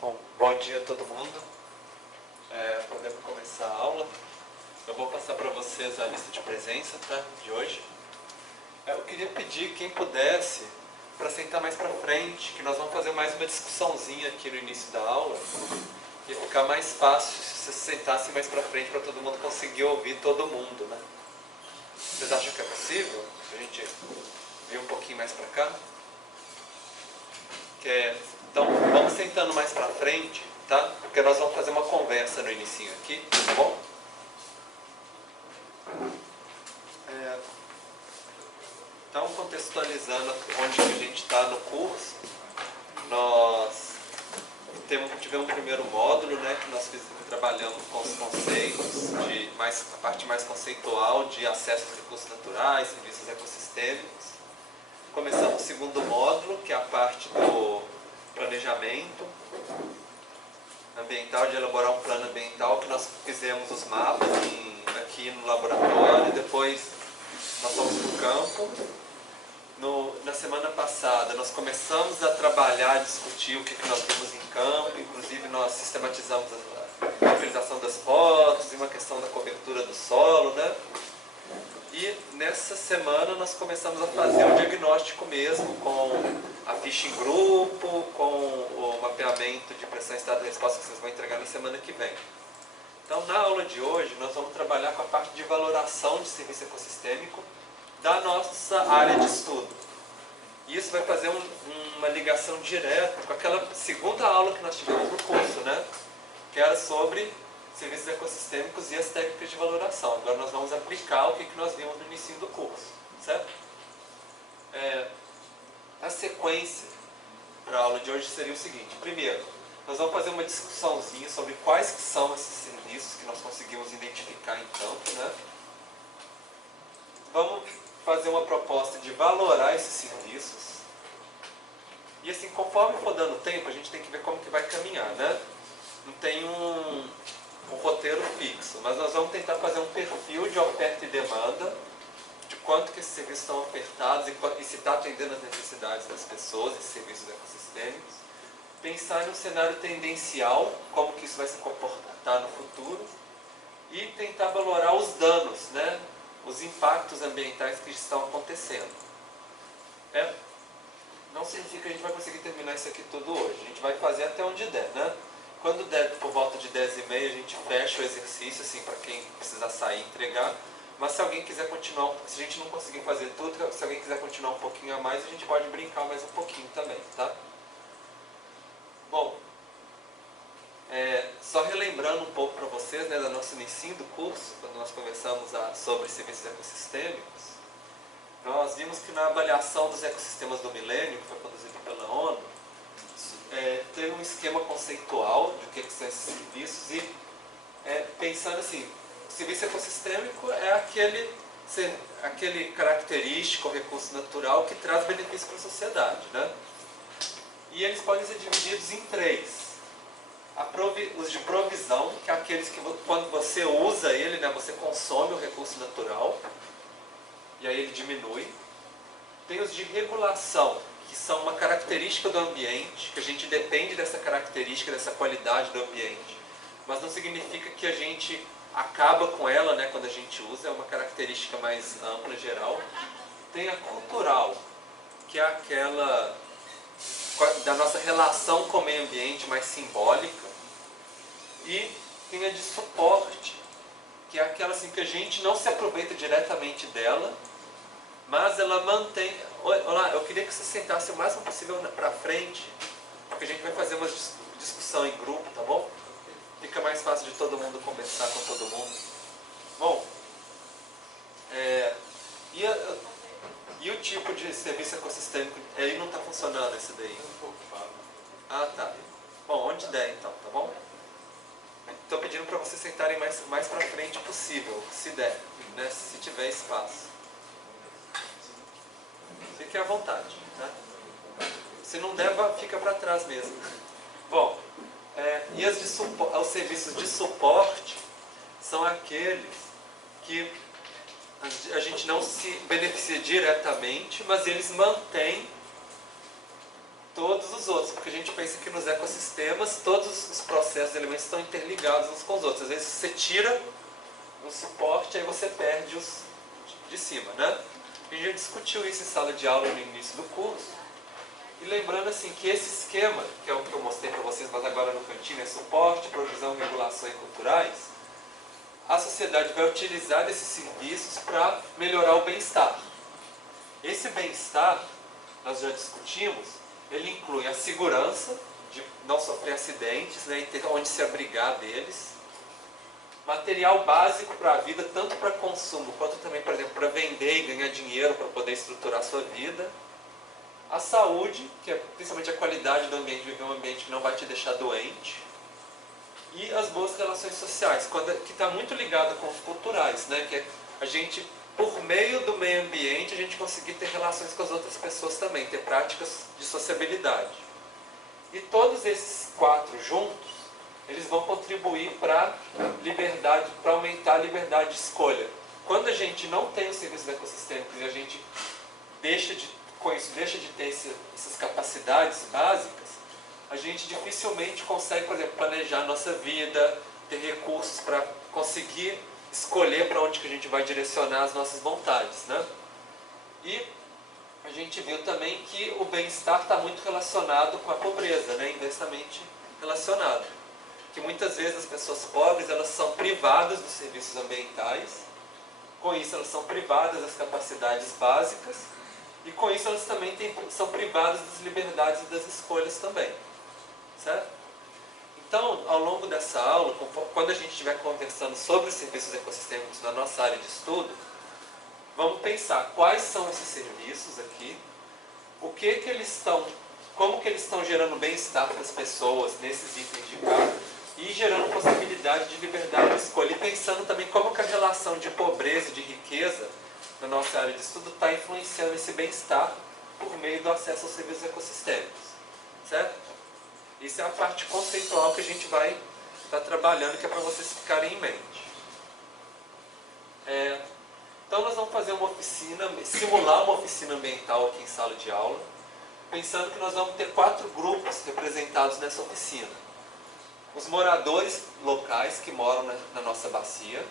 Bom dia a todo mundo. Podemos começar a aula. Eu vou passar para vocês a lista de presença, tá? De hoje. Eu queria pedir quem pudesse para sentar mais para frente, que nós vamos fazer mais uma discussãozinha aqui no início da aula. Ia ficar mais fácil se vocês sentassem mais para frente para todo mundo conseguir ouvir todo mundo, né? Vocês acham que é possível? A gente vir um pouquinho mais para cá? Então, vamos sentando mais para frente, tá? Porque nós vamos fazer uma conversa no inicinho aqui, tá bom? Então, contextualizando onde que a gente está no curso, nós tivemos um primeiro módulo, né, que nós trabalhamos com os conceitos, a parte mais conceitual de acesso aos recursos naturais, serviços ecossistêmicos. Começamos o segundo módulo, que é a parte do planejamento ambiental, de elaborar um plano ambiental, que nós fizemos os mapas aqui no laboratório, depois nós fomos para o campo. Na semana passada nós começamos a trabalhar, a discutir o que nós vimos em campo, inclusive nós sistematizamos a utilização das fotos e uma questão da cobertura do solo, né? E nessa semana nós começamos a fazer o diagnóstico mesmo, com a ficha em grupo, com o mapeamento de pressão e estado de resposta que vocês vão entregar na semana que vem. Então, na aula de hoje, nós vamos trabalhar com a parte de valoração de serviço ecossistêmico da nossa área de estudo. E isso vai fazer uma ligação direta com aquela segunda aula que nós tivemos no curso, né? Que era sobre serviços ecossistêmicos e as técnicas de valoração. Agora nós vamos aplicar o que nós vimos no início do curso, certo? A sequência para a aula de hoje seria o seguinte. Primeiro, nós vamos fazer uma discussãozinha sobre quais que são esses serviços que nós conseguimos identificar em campo, né? Vamos fazer uma proposta de valorar esses serviços. E assim, conforme for dando tempo, a gente tem que ver como que vai caminhar, né? Não tem um roteiro fixo, mas nós vamos tentar fazer um perfil de oferta e demanda, de quanto que esses serviços estão ofertados e se está atendendo as necessidades das pessoas, esses serviços ecossistêmicos. Pensar no cenário tendencial, como que isso vai se comportar no futuro, e tentar valorar os danos, né? Os impactos ambientais que estão acontecendo. Não significa que a gente vai conseguir terminar isso aqui tudo hoje, a gente vai fazer até onde der, né? Quando der por volta de 10h30, a gente fecha o exercício, assim, para quem precisar sair e entregar. Mas se alguém quiser continuar, se a gente não conseguir fazer tudo, se alguém quiser continuar um pouquinho a mais, a gente pode brincar mais um pouquinho também, tá? Bom, só relembrando um pouco para vocês, né, do nosso início do curso, quando nós conversamos sobre serviços ecossistêmicos, nós vimos que na avaliação dos ecossistemas do milênio, que foi produzido pela ONU, teve um esquema conceitual de o que são esses serviços e pensando assim, o serviço ecossistêmico é aquele característico, recurso natural que traz benefício para a sociedade, né? E eles podem ser divididos em três. Os de provisão, que é aqueles que quando você usa ele, né, você consome o recurso natural, e aí ele diminui. Tem os de regulação, que são uma característica do ambiente, que a gente depende dessa característica, dessa qualidade do ambiente. Mas não significa que a gente acaba com ela, né, quando a gente usa, é uma característica mais ampla, geral. Tem a cultural, que é aquela da nossa relação com o meio ambiente mais simbólica. E tem a de suporte, que é aquela assim, que a gente não se aproveita diretamente dela, mas ela mantém... Olá, eu queria que você sentasse o máximo possível para frente, porque a gente vai fazer uma discussão em grupo, tá bom? Fica mais fácil de todo mundo conversar com todo mundo. Bom, e o tipo de serviço ecossistêmico, aí não está funcionando esse daí? Ah, tá. Bom, onde der então, tá bom? Estou pedindo para vocês sentarem mais para frente possível, se der, né? Se tiver espaço. Fique à vontade, né? Se não der, fica para trás mesmo. Bom, e os serviços de suporte são aqueles que a gente não se beneficia diretamente, mas eles mantêm todos os outros, porque a gente pensa que nos ecossistemas todos os processos e elementos estão interligados uns com os outros. Às vezes você tira um suporte, aí você perde os de cima, né? A gente já discutiu isso em sala de aula no início do curso. E lembrando assim que esse esquema, que é o que eu mostrei para vocês, mas agora no cantinho, é suporte, provisão, regulação e culturais, a sociedade vai utilizar desses serviços para melhorar o bem-estar. Esse bem-estar, nós já discutimos, ele inclui a segurança, de não sofrer acidentes, né, e ter onde se abrigar deles, material básico para a vida, tanto para consumo, quanto também, por exemplo, para vender e ganhar dinheiro para poder estruturar a sua vida. A saúde, que é principalmente a qualidade do ambiente, viver um ambiente que não vai te deixar doente. E as boas relações sociais, que está muito ligado com os culturais, né? Que é a gente, por meio do meio ambiente, a gente conseguir ter relações com as outras pessoas também, ter práticas de sociabilidade. E todos esses 4 juntos, eles vão contribuir para liberdade, para aumentar a liberdade de escolha. Quando a gente não tem os serviços ecossistêmicos e a gente com isso deixa de ter essas capacidades básicas, a gente dificilmente consegue, por exemplo, planejar a nossa vida, ter recursos para conseguir escolher para onde que a gente vai direcionar as nossas vontades, né? E a gente viu também que o bem-estar está muito relacionado com a pobreza, né? Inversamente relacionado. Que muitas vezes as pessoas pobres, elas são privadas dos serviços ambientais, com isso elas são privadas das capacidades básicas, e com isso elas também são privadas das liberdades e das escolhas também. Certo? Então, ao longo dessa aula, quando a gente estiver conversando sobre os serviços ecossistêmicos na nossa área de estudo, vamos pensar quais são esses serviços aqui, como que eles estão gerando bem-estar para as pessoas nesses itens de cá, e gerando possibilidade de liberdade de escolha. E pensando também como que a relação de pobreza e de riqueza na nossa área de estudo está influenciando esse bem-estar por meio do acesso aos serviços ecossistêmicos. Certo? Isso é a parte conceitual que a gente vai estar trabalhando, que é para vocês ficarem em mente. Então nós vamos fazer uma oficina, simular uma oficina ambiental aqui em sala de aula, pensando que nós vamos ter 4 grupos representados nessa oficina. Os moradores locais que moram na nossa bacia,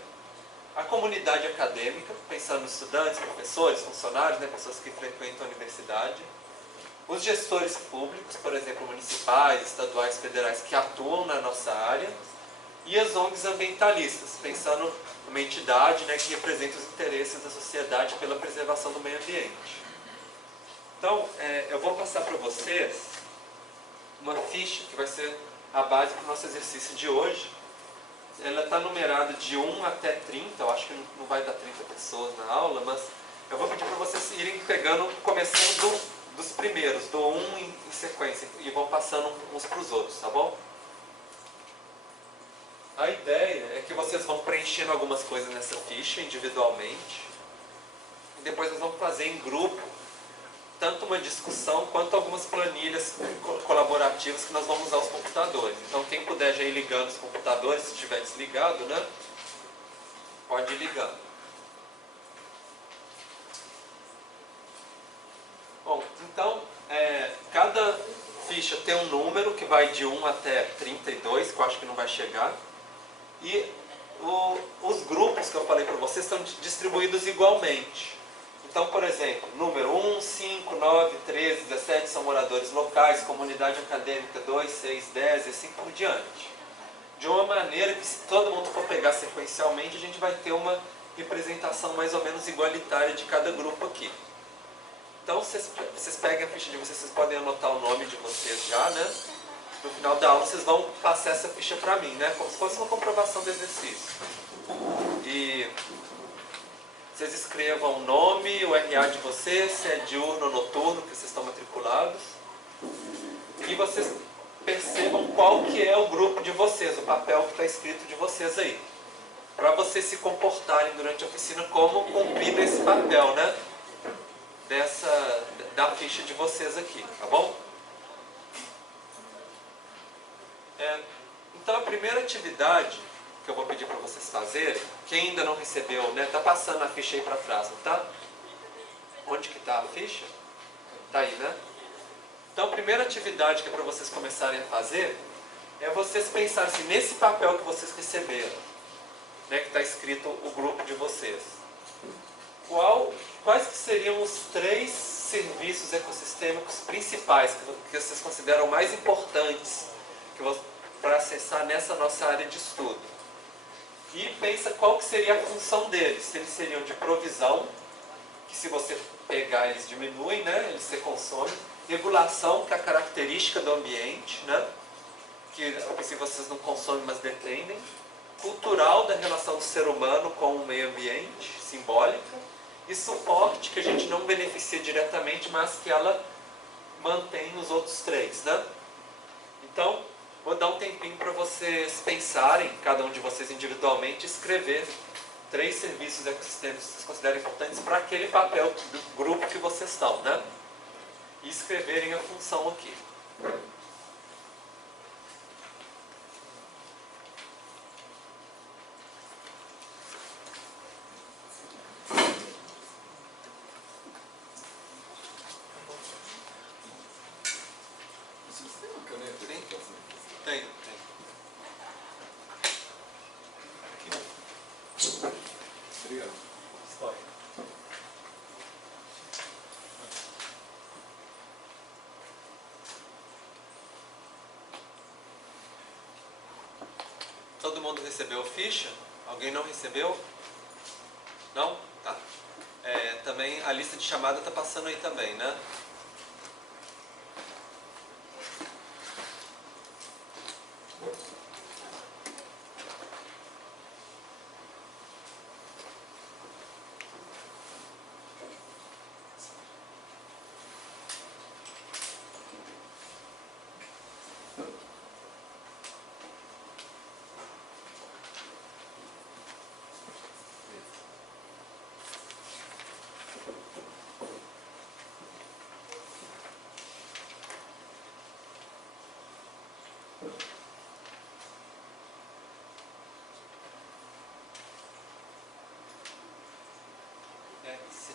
a comunidade acadêmica, pensando nos estudantes, professores, funcionários, né, pessoas que frequentam a universidade, os gestores públicos, por exemplo, municipais, estaduais, federais, que atuam na nossa área, e as ONGs ambientalistas, pensando numa entidade, né, que representa os interesses da sociedade pela preservação do meio ambiente. Então, eu vou passar para vocês uma ficha que vai ser a base para o nosso exercício de hoje. Ela está numerada de 1 até 30, eu acho que não vai dar 30 pessoas na aula, mas eu vou pedir para vocês irem pegando, começando dos primeiros, do 1 em sequência, e vão passando uns para os outros, tá bom? A ideia é que vocês vão preenchendo algumas coisas nessa ficha individualmente, e depois nós vamos fazer em grupo, tanto uma discussão quanto algumas planilhas colaborativas que nós vamos usar os computadores. Então quem puder já ir ligando os computadores, se estiver desligado, né? Pode ir ligando. Bom, então cada ficha tem um número que vai de 1 até 32, que eu acho que não vai chegar. E os grupos que eu falei para vocês estão distribuídos igualmente. Então, por exemplo, número 1, 5, 9, 13, 17 são moradores locais, comunidade acadêmica 2, 6, 10 e assim por diante. De uma maneira que, se todo mundo for pegar sequencialmente, a gente vai ter uma representação mais ou menos igualitária de cada grupo aqui. Então, vocês peguem a ficha de vocês podem anotar o nome de vocês já, né? No final da aula, vocês vão passar essa ficha para mim, né? Como se fosse uma comprovação do exercício. E vocês escrevam o nome, o RA de vocês, se é diurno ou noturno, que vocês estão matriculados. E vocês percebam qual que é o grupo de vocês, o papel que está escrito de vocês aí. Para vocês se comportarem durante a oficina como cumprindo esse papel, né? Da ficha de vocês aqui, tá bom? Então a primeira atividade que eu vou pedir para vocês fazerem, quem ainda não recebeu, né, tá passando a ficha aí para trás, não tá? Onde que tá a ficha? Tá aí, né? Então, a primeira atividade que é para vocês começarem a fazer é vocês pensarem assim, nesse papel que vocês receberam, né, que está escrito o grupo de vocês. Quais que seriam os 3 serviços ecossistêmicos principais que vocês consideram mais importantes para acessar nessa nossa área de estudo? E pensa qual que seria a função deles. Se eles seriam de provisão, que se você pegar eles diminuem, né, eles se consomem. Regulação, que é a característica do ambiente, né, que se vocês não consomem, mas dependem. Cultural, da relação do ser humano com o meio ambiente, simbólica. E suporte, que a gente não beneficia diretamente, mas que ela mantém os outros 3, né? Então, vou dar um tempinho para vocês pensarem, cada um de vocês individualmente, escrever 3 serviços ecossistêmicos que vocês consideram importantes para aquele papel do grupo que vocês estão, né? E escreverem a função aqui. Tem. Obrigado. Todo mundo recebeu a ficha? Alguém não recebeu? Não? Tá. Também a lista de chamada está passando aí também, né?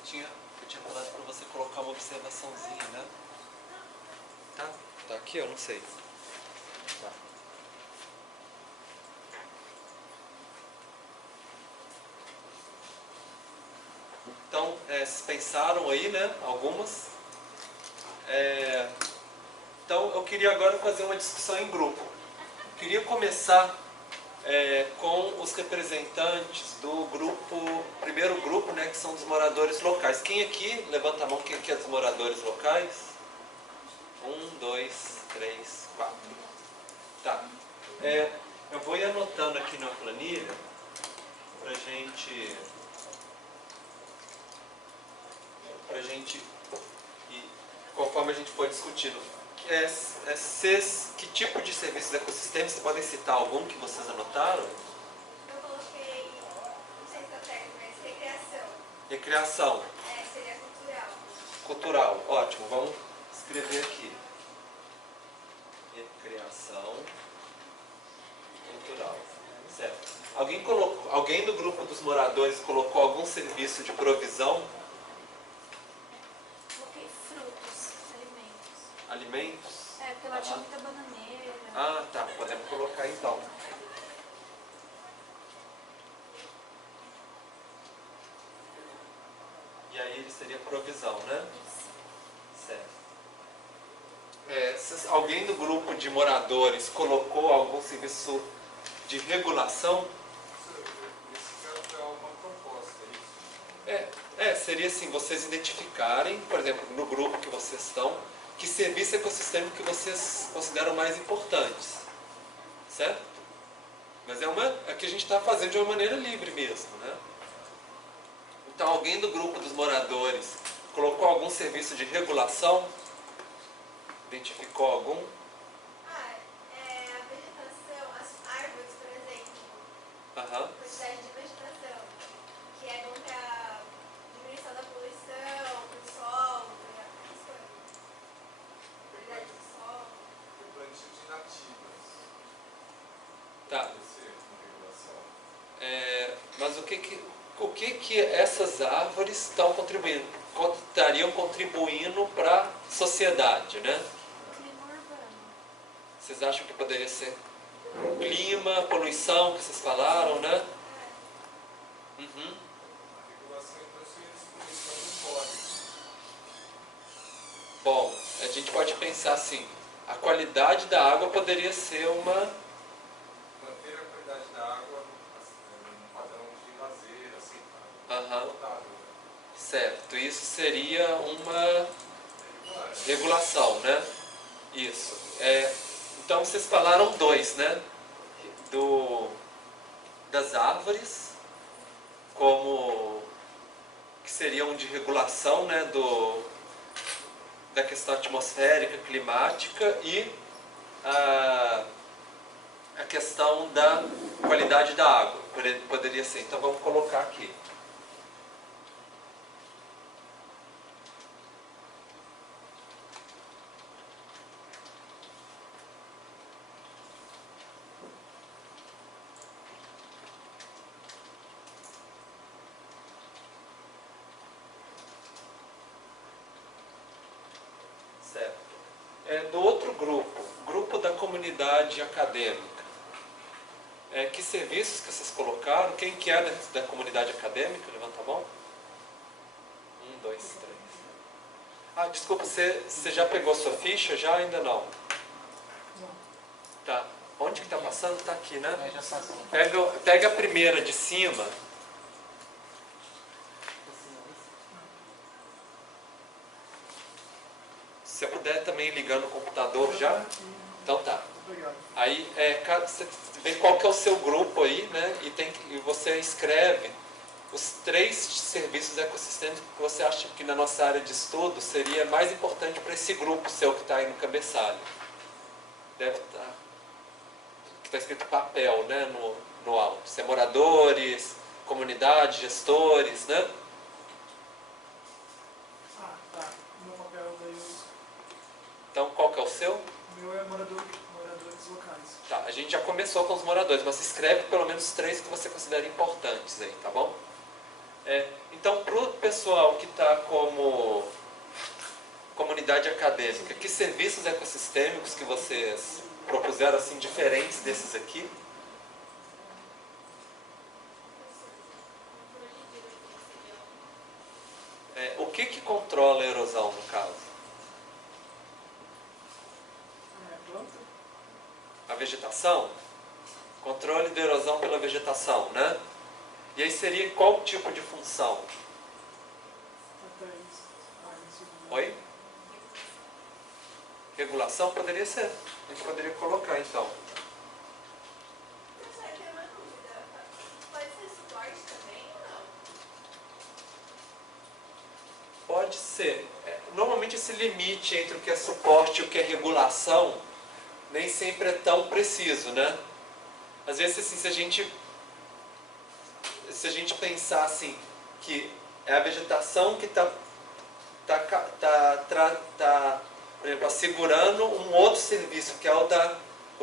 Eu tinha falado para você colocar uma observaçãozinha, né? Tá aqui? Eu não sei. Tá. Então, vocês pensaram aí, né? Algumas. Então, eu queria agora fazer uma discussão em grupo. Eu queria começar com os representantes do primeiro grupo, né, que são dos moradores locais. Quem aqui, levanta a mão, quem aqui é dos moradores locais? 1, 2, 3, 4. Tá. Eu vou ir anotando aqui na planilha, pra gente ir, conforme a gente for discutindo. Que tipo de serviços ecossistêmicos, vocês podem citar algum que vocês anotaram? Eu coloquei, não sei se é técnico, mas recreação. Recreação. Seria cultural. Cultural, ótimo, vamos escrever aqui. Recreação cultural. Certo. Alguém do grupo dos moradores colocou algum serviço de provisão? Coloquei frutos, alimentos. Alimentos? Porque lá tinha muita bananeira. Ah, tá. Podemos colocar então. E aí ele seria provisão, né? Certo. Alguém do grupo de moradores colocou algum serviço de regulação? Isso é uma proposta, isso? Seria assim, vocês identificarem, por exemplo, no grupo que vocês estão, que serviço ecossistêmico que vocês consideram mais importantes. Certo? Mas é que a gente está fazendo de uma maneira livre mesmo, né? Então, alguém do grupo dos moradores colocou algum serviço de regulação? Identificou algum? A vegetação, as árvores, por exemplo. Aham. Quantidade de vegetação. Que é bom para diminuição da poluição, do solo, essas coisas. Qualidade do solo. O plantio de nativas. Tá. Pode ser uma regulação. Mas o que essas árvores estão contribuindo? Estariam contribuindo para a sociedade, né? Vocês acham que poderia ser clima, poluição, que vocês falaram, né? Uhum. A regulação então seria a distribuição do código. Bom, a gente pode pensar assim, a qualidade da água poderia ser uma... Manter a qualidade da água num padrão de lazer, aceitável. Aham. Potável, né? Certo, isso seria uma regulação, né? Isso. Então vocês falaram dois, né? Das árvores, como que seriam de regulação, né? Da questão atmosférica, climática e a questão da qualidade da água. Poderia ser. Então vamos colocar aqui. Do outro grupo da comunidade acadêmica. Que serviços que vocês colocaram? Quem que é da comunidade acadêmica? Levanta a mão. 1, 2, 3. Desculpa, você já pegou sua ficha? Já? Ainda não? Não. Tá. Onde que está passando? Está aqui, né? Já passou. Pega a primeira de cima. Se você puder também ligar no computador já. Então tá. Obrigado. Aí você vê qual que é o seu grupo aí, né? E você escreve os 3 serviços ecossistêmicos que você acha que na nossa área de estudo seria mais importante para esse grupo seu que está aí no cabeçalho. Deve estar. Que está escrito papel, né? No alto. Se é moradores, comunidade, gestores, né? Tá. O meu papel daí, Então qual que é o seu? o meu é moradores locais. Tá, a gente já começou com os moradores, mas escreve pelo menos 3 que você considera importantes aí, tá bom? Então, para o pessoal que está como comunidade acadêmica, que serviços ecossistêmicos que vocês propuseram assim diferentes desses aqui? O que controla a erosão, no caso? Planta? A vegetação? Controle da erosão pela vegetação, né? E aí seria qual tipo de função? Oi? Regulação poderia ser. A gente poderia colocar então. Professor, eu tenho uma dúvida. Pode ser suporte também ou não? Pode ser. Normalmente esse limite entre o que é suporte e o que é regulação nem sempre é tão preciso, né? Às vezes assim, se a gente pensar assim, que é a vegetação que está por exemplo, assegurando um outro serviço, que é o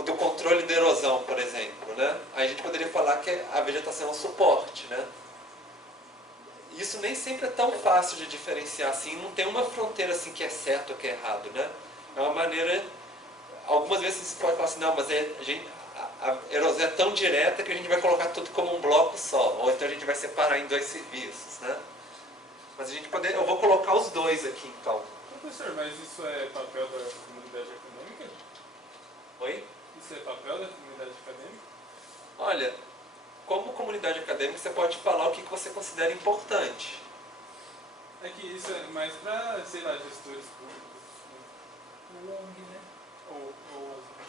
do controle da erosão, por exemplo, né? Aí a gente poderia falar que a vegetação é um suporte, né? Isso nem sempre é tão fácil de diferenciar assim, não tem uma fronteira assim que é certo ou que é errado, né? É uma maneira, algumas vezes você pode falar assim, não, mas a erosão é tão direta que a gente vai colocar tudo como um bloco só, ou então a gente vai separar em 2 serviços, né? Mas eu vou colocar os 2 aqui então. Professor, mas isso é papel da comunidade acadêmica? Oi? Isso é papel da comunidade acadêmica? Olha, como comunidade acadêmica você pode falar o que você considera importante. É que isso é mais para, sei lá, gestores públicos. O ONG, né? Ou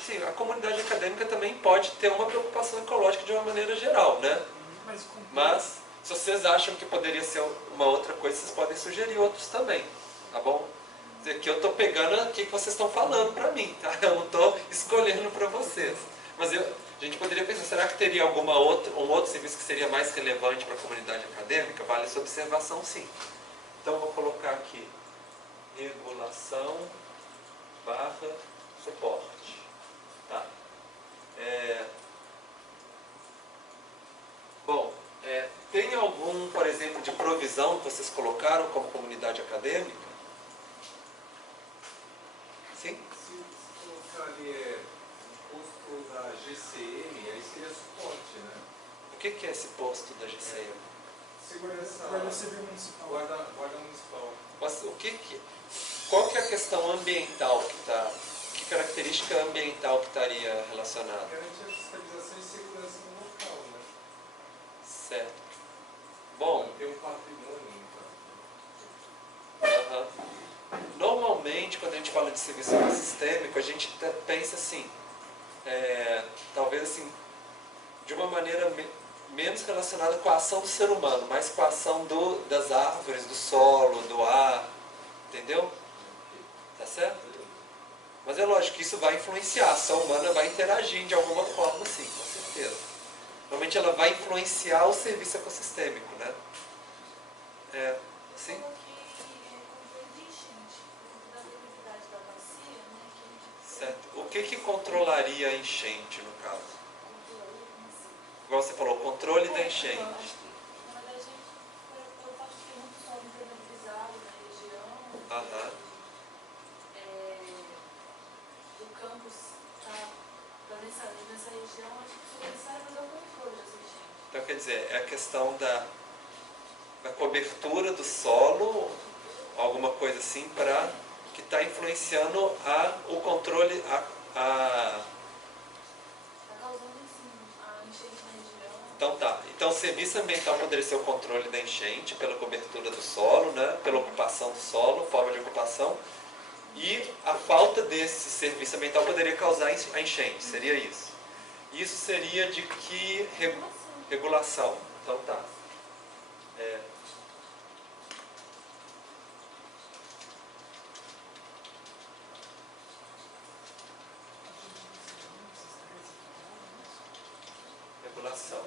Sim, a comunidade acadêmica também pode ter uma preocupação ecológica de uma maneira geral, né? Mas, se vocês acham que poderia ser uma outra coisa, vocês podem sugerir outros também, tá bom? Aqui eu estou pegando o que vocês estão falando para mim, tá? Eu não estou escolhendo para vocês. Mas a gente poderia pensar, será que teria um outro serviço que seria mais relevante para a comunidade acadêmica? Vale essa observação, sim. Então, eu vou colocar aqui, regulação / suporte. Tá. Bom, tem algum, por exemplo, de provisão que vocês colocaram como comunidade acadêmica? Sim? se colocar ali seria suporte, né? O que que é esse posto da GCM? Segurança. Guarda Civil Municipal. Guarda municipal. Mas qual que é a questão ambiental que está... Que característica ambiental que estaria relacionada? Garante a fiscalização e segurança no local, né? Certo. Bom, Tem um patrimônio, aham. Normalmente, quando a gente fala de serviço ecossistêmico, a gente pensa assim, talvez assim, de uma maneira menos relacionada com a ação do ser humano, mas com a ação das árvores, do solo, do ar, entendeu? Tá certo? Mas é lógico que isso vai influenciar, a ação humana vai interagir de alguma forma, sim, com certeza. Normalmente ela vai influenciar o serviço ecossistêmico, né? Sim? Certo. O que controlaria a enchente, no caso? Igual você falou, controle da enchente. Na verdade, eu faço que muito solo impermeabilizado na região. Aham. O campus está nessa região, acho que seria necessário fazer o controle dessa enchente. Então, quer dizer, é a questão da cobertura do solo, alguma coisa assim, que está influenciando o controle, Está causando a enchente na região. Então tá. Então o serviço ambiental poderia ser o controle da enchente, pela cobertura do solo, né? Pela ocupação do solo, forma de ocupação. E a falta desse serviço ambiental poderia causar a enchente, seria isso. Isso seria de que regulação. Então tá. Regulação.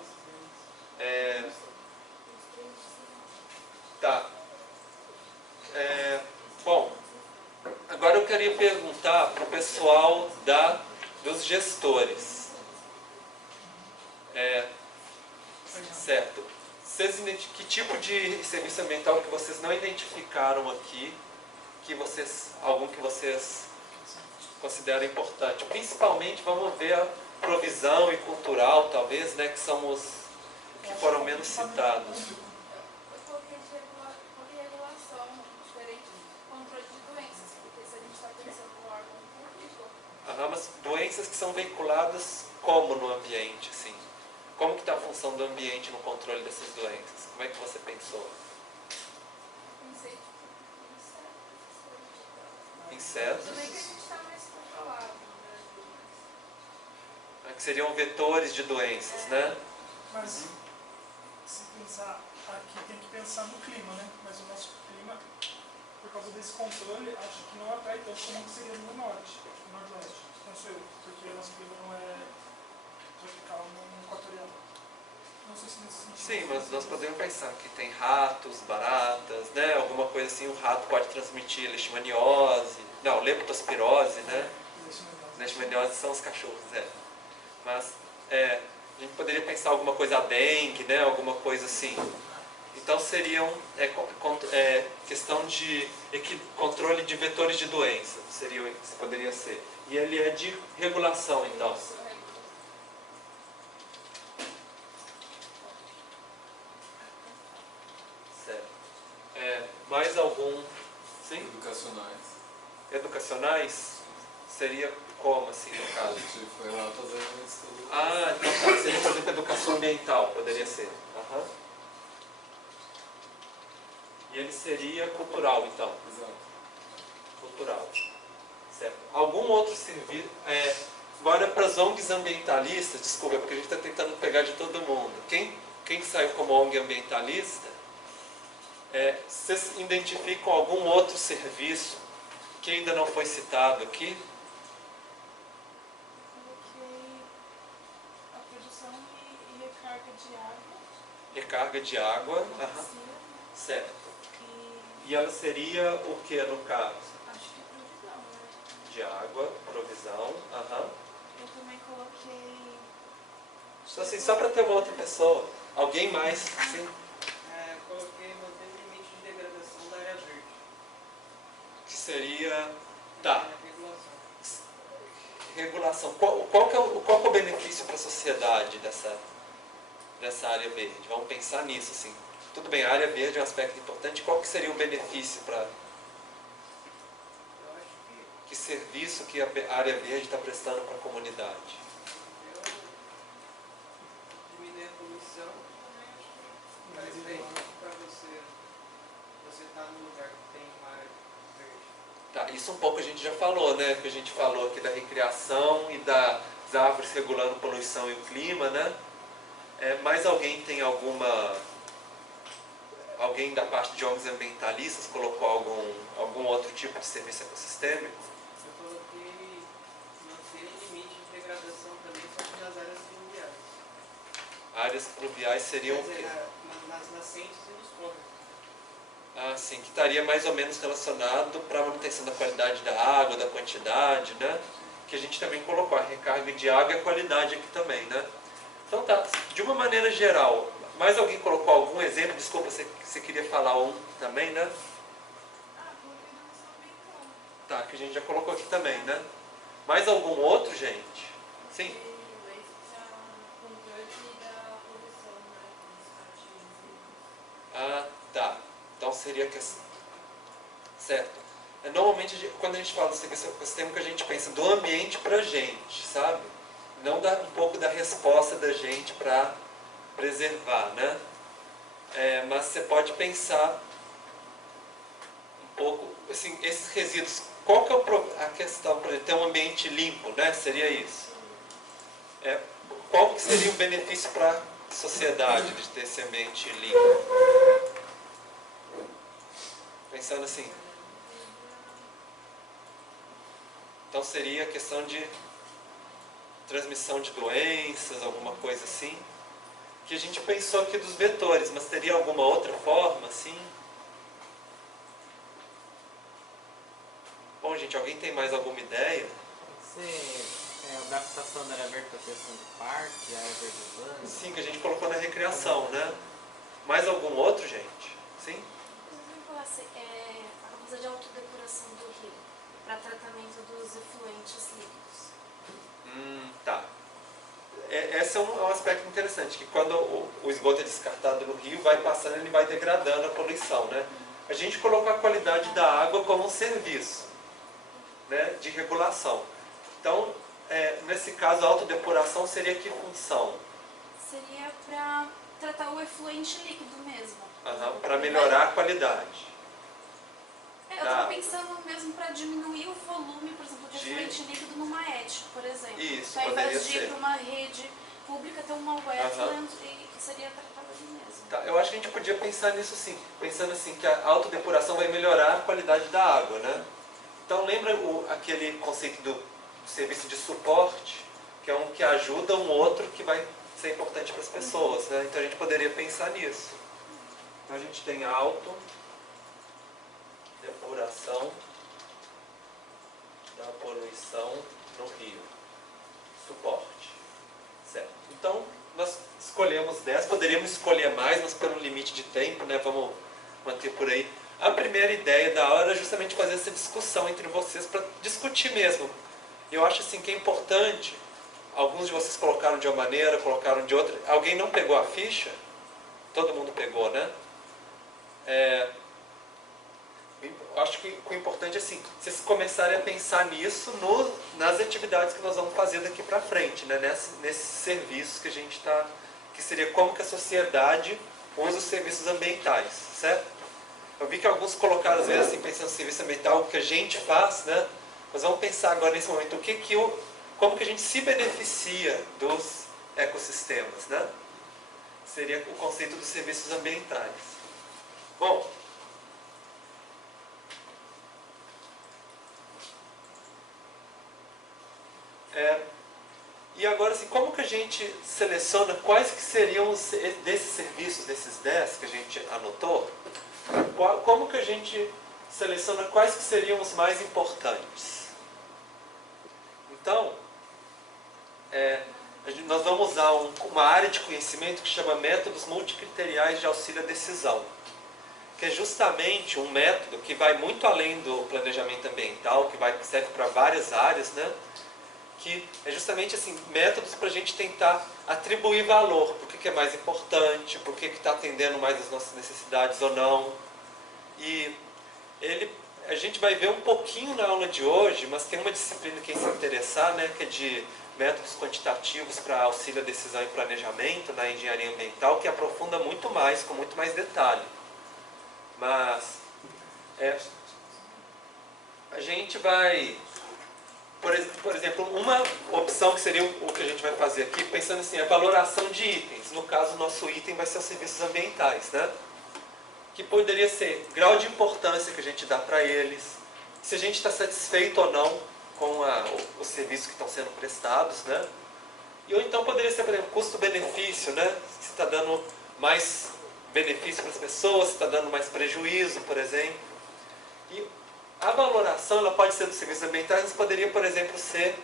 Tá. Bom, agora eu queria perguntar para o pessoal dos gestores. Certo. Que tipo de serviço ambiental que vocês não identificaram aqui, algum que vocês consideram importante? Principalmente, vamos ver a provisão e cultural, talvez, né, que são os que foram menos citados. Eu coloquei de regulação, diferente de controle de doenças, porque se a gente está pensando no órgão público, Mas doenças que são veiculadas como no ambiente, assim? Como que está a função do ambiente no controle dessas doenças? Como é que você pensou? pensei em Insetos? tudo bem que a gente está mais controlado no Brasil, Que seriam vetores de doenças, né? Mas se pensar aqui, tem que pensar no clima, né? Mas o nosso clima, por causa desse controle, acho que não atrai tanto como seria no norte, no nordeste. Penso eu, porque o nosso clima não é tropical, não é equatorial. Não sei se nesse sentido. Sim, mas nós podemos pensar que tem ratos, baratas, né? Alguma coisa assim, o rato pode transmitir leishmaniose, não, leptospirose, né? Leishmaniose são os cachorros, Mas a gente poderia pensar alguma coisa, a dengue, né? Alguma coisa assim. Então seriam questão de controle de vetores de doença, poderia ser. E ele é de regulação, então. Certo. Mais algum? Sim? Educacionais. Educacionais? Seria como, assim, no A caso? gente foi lá fazer um estudo. Então tá. Seria, por exemplo, educação ambiental, poderia ser. Aham. E ele seria cultural, então. Exato. Cultural. Certo. Algum outro serviço... agora, para as ONGs ambientalistas, desculpa, porque a gente está tentando pegar de todo mundo. Quem saiu como ONG ambientalista, vocês identificam algum outro serviço que ainda não foi citado aqui? Coloquei a produção e recarga de água. Recarga de água. Aham. Certo. E ela seria o que no caso? Acho que provisão, né? De água, provisão. Aham. Eu também coloquei. Assim, só para ter uma outra pessoa. Alguém mais? Sim. Coloquei manter o limite de degradação da área verde. Que seria... Tá. Regulação. Regulação. Qual que é o benefício para a sociedade? sociedade dessa área verde? Vamos pensar nisso, assim. Tudo bem, a área verde é um aspecto importante. Qual que seria o benefício para... Eu acho Que serviço que a área verde está prestando para a comunidade? eu diminuir a poluição também acho que faz bem para você estar num lugar que tem uma área verde. Tá, isso um pouco a gente já falou, né? Que a gente falou aqui da recreação e das árvores regulando a poluição e o clima, né? Mais alguém tem alguém da parte de ONGs ambientalistas colocou algum outro tipo de serviço ecossistêmico? Eu coloquei manter limite de degradação também só que nas áreas fluviais. Áreas fluviais seriam o Quer quê? dizer, nas nascentes e nos córregos. Ah, sim, que estaria mais ou menos relacionado para a manutenção da qualidade da água, da quantidade, né? Que a gente também colocou a recarga de água e a qualidade aqui também, né? Então tá, de uma maneira geral, mais alguém colocou algum exemplo? Desculpa, você queria falar um também, né? Coloquei na noção ambiental. Tá, que a gente já colocou aqui também, né? Mais algum outro, gente? Sim? Controle da poluição, né? Ah, tá. Então seria que... Certo. Normalmente, quando a gente fala do serviço ecossistêmico, a gente pensa do ambiente para a gente, sabe? Não um pouco da resposta da gente para preservar, né? Mas você pode pensar um pouco, assim, esses resíduos, qual que é a questão, por exemplo, ter um ambiente limpo, né? Seria isso. Qual que seria o benefício para a sociedade de ter esse ambiente limpo? Pensando assim. Então seria a questão de transmissão de doenças, alguma coisa assim. Que a gente pensou aqui dos vetores, mas teria alguma outra forma, assim? Bom, gente, alguém tem mais alguma ideia? Adaptação da área verde para a questão do parque, área verde urbana. Sim, que a gente colocou na recreação, né? Mais algum outro, gente? Sim? A capacidade de autodepuração do rio para tratamento dos efluentes líquidos. Tá. Esse é um aspecto interessante, que quando o esgoto é descartado no rio, vai passando, ele vai degradando a poluição, né? A gente colocou a qualidade da água como um serviço, né, de regulação. Então, nesse caso, a autodepuração seria que função? Seria para tratar o efluente líquido mesmo. Para melhorar a qualidade. Eu estava pensando mesmo para diminuir o volume, por exemplo, de efluente líquido numa ET, por exemplo. Isso, ao poderia invés de ir ser. para uma rede pública, ter uma wetland e que seria tratada ali mesmo. Tá, eu acho que a gente podia pensar nisso sim. Pensando assim, que a autodepuração vai melhorar a qualidade da água, né? Então lembra aquele conceito do serviço de suporte, que é um que ajuda um outro que vai ser importante para as pessoas, né? Então a gente poderia pensar nisso. Então a gente tem autodepuração da poluição no rio. Suporte. Certo. Então nós escolhemos 10, poderíamos escolher mais, mas pelo limite de tempo, né? Vamos manter por aí. A primeira ideia da aula era justamente fazer essa discussão entre vocês para discutir mesmo. Eu acho assim que é importante. Alguns de vocês colocaram de uma maneira, colocaram de outra. Alguém não pegou a ficha? Todo mundo pegou, né? Eu acho que o importante é assim, vocês começarem a pensar nisso nas atividades que nós vamos fazer daqui para frente, né? Nesses serviços que a gente está, que seria como que a sociedade usa os serviços ambientais, certo? Eu vi que alguns colocaram às vezes assim, pensando no serviço ambiental, o que a gente faz, né? Mas vamos pensar agora nesse momento, como que a gente se beneficia dos ecossistemas, né? Seria o conceito dos serviços ambientais. Bom, e agora, assim, como que a gente seleciona quais que seriam desses serviços, desses 10 que a gente anotou, como que a gente seleciona quais que seriam os mais importantes? Então, nós vamos usar uma área de conhecimento que chama métodos multicriteriais de auxílio à decisão, que é justamente um método que vai muito além do planejamento ambiental, que serve para várias áreas, né? que é justamente assim, métodos para a gente tentar atribuir valor, por que é mais importante, por que está atendendo mais as nossas necessidades ou não. E a gente vai ver um pouquinho na aula de hoje, mas tem uma disciplina, quem se interessar, né, que é de métodos quantitativos para auxílio à decisão e planejamento na engenharia ambiental, que aprofunda muito mais, com muito mais detalhe. Mas a gente vai, por exemplo, uma opção que seria o que a gente vai fazer aqui, pensando assim, a valoração de itens. No caso, o nosso item vai ser os serviços ambientais, né? Que poderia ser grau de importância que a gente dá para eles, se a gente está satisfeito ou não com os serviços que estão sendo prestados, né? Ou então poderia ser, por exemplo, custo-benefício, né? Se está dando mais benefício para as pessoas, se está dando mais prejuízo, por exemplo. E a valoração ela pode ser dos serviços ambientais, mas poderia, por exemplo, ser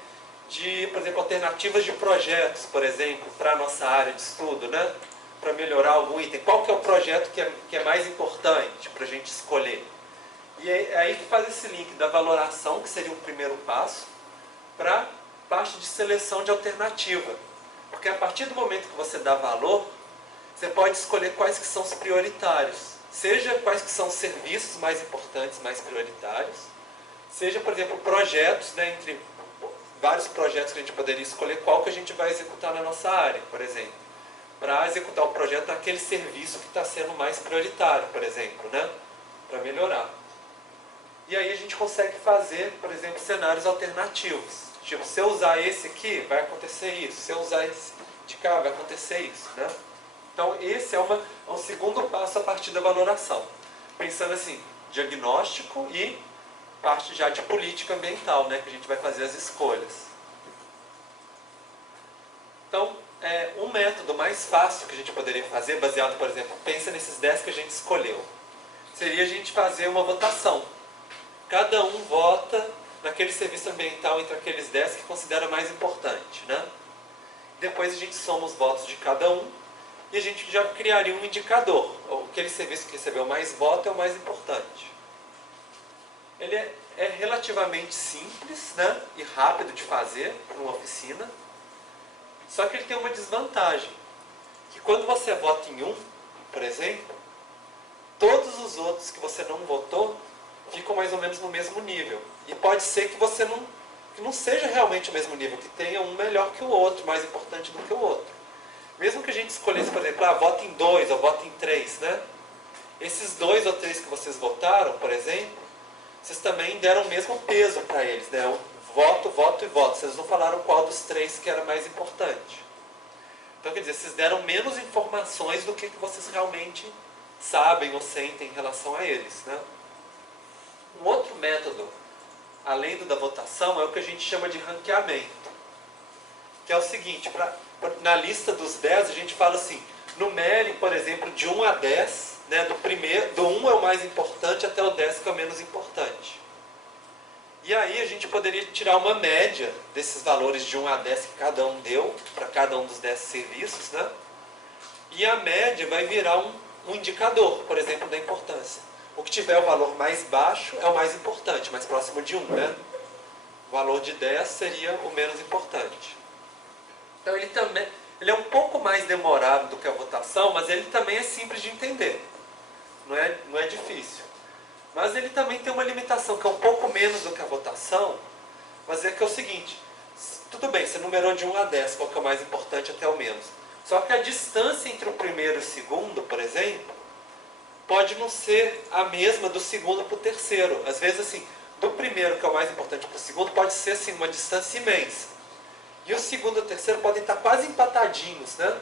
de, por exemplo, alternativas de projetos, por exemplo, para a nossa área de estudo, né? Para melhorar algum item. Qual que é o projeto que é mais importante para a gente escolher? E é aí que faz esse link da valoração, que seria um primeiro passo, para a parte de seleção de alternativa. Porque a partir do momento que você dá valor, você pode escolher quais que são os prioritários. Seja quais que são os serviços mais importantes, mais prioritários. Seja, por exemplo, projetos, né, entre vários projetos que a gente poderia escolher, qual que a gente vai executar na nossa área, por exemplo. Para executar o projeto naquele serviço que está sendo mais prioritário, por exemplo, né? Para melhorar. E aí a gente consegue fazer, por exemplo, cenários alternativos. Tipo, se eu usar esse aqui, vai acontecer isso. Se eu usar esse de cá, vai acontecer isso, né? Então, esse é um segundo passo a partir da valoração. Pensando assim, diagnóstico e parte já de política ambiental, né? Que a gente vai fazer as escolhas. Então, um método mais fácil que a gente poderia fazer, baseado, por exemplo, pensa nesses 10 que a gente escolheu, seria a gente fazer uma votação. Cada um vota naquele serviço ambiental entre aqueles 10 que considera mais importante, né? Depois a gente soma os votos de cada um e a gente já criaria um indicador. Aquele serviço que recebeu mais votos é o mais importante. Ele é relativamente simples, né? E rápido de fazer numa oficina. Só que ele tem uma desvantagem, que quando você vota em um, por exemplo, todos os outros que você não votou ficam mais ou menos no mesmo nível. E pode ser que você não seja realmente o mesmo nível, que tenha um melhor que o outro, mais importante do que o outro. Mesmo que a gente escolhesse, por exemplo, vota em 2 ou vota em 3, né? Esses 2 ou 3 que vocês votaram, por exemplo, vocês também deram o mesmo peso para eles, né? Voto, voto e voto. Vocês não falaram qual dos 3 que era mais importante. Então, quer dizer, vocês deram menos informações do que vocês realmente sabem ou sentem em relação a eles, né? Um outro método, além do da votação, é o que a gente chama de ranqueamento. Que é o seguinte, na lista dos 10, a gente fala assim, numere, por exemplo, de 1 a 10, né? Do 1 é o mais importante até o 10 que é o menos importante. E aí a gente poderia tirar uma média desses valores de 1 a 10 que cada um deu, para cada um dos 10 serviços, né? E a média vai virar um indicador, por exemplo, da importância. O que tiver o valor mais baixo é o mais importante, mais próximo de 1, né? O valor de 10 seria o menos importante. Então ele é um pouco mais demorado do que a votação, mas ele também é simples de entender. Não é difícil. Mas ele também tem uma limitação, que é um pouco menos do que a votação, mas é que é o seguinte, tudo bem, você numerou de 1 a 10, qual que é o mais importante até o menos. Só que a distância entre o primeiro e o segundo, por exemplo, pode não ser a mesma do segundo para o terceiro. Às vezes, assim, do primeiro, que é o mais importante, para o segundo, pode ser assim, uma distância imensa. E o segundo e o terceiro podem estar quase empatadinhos, né?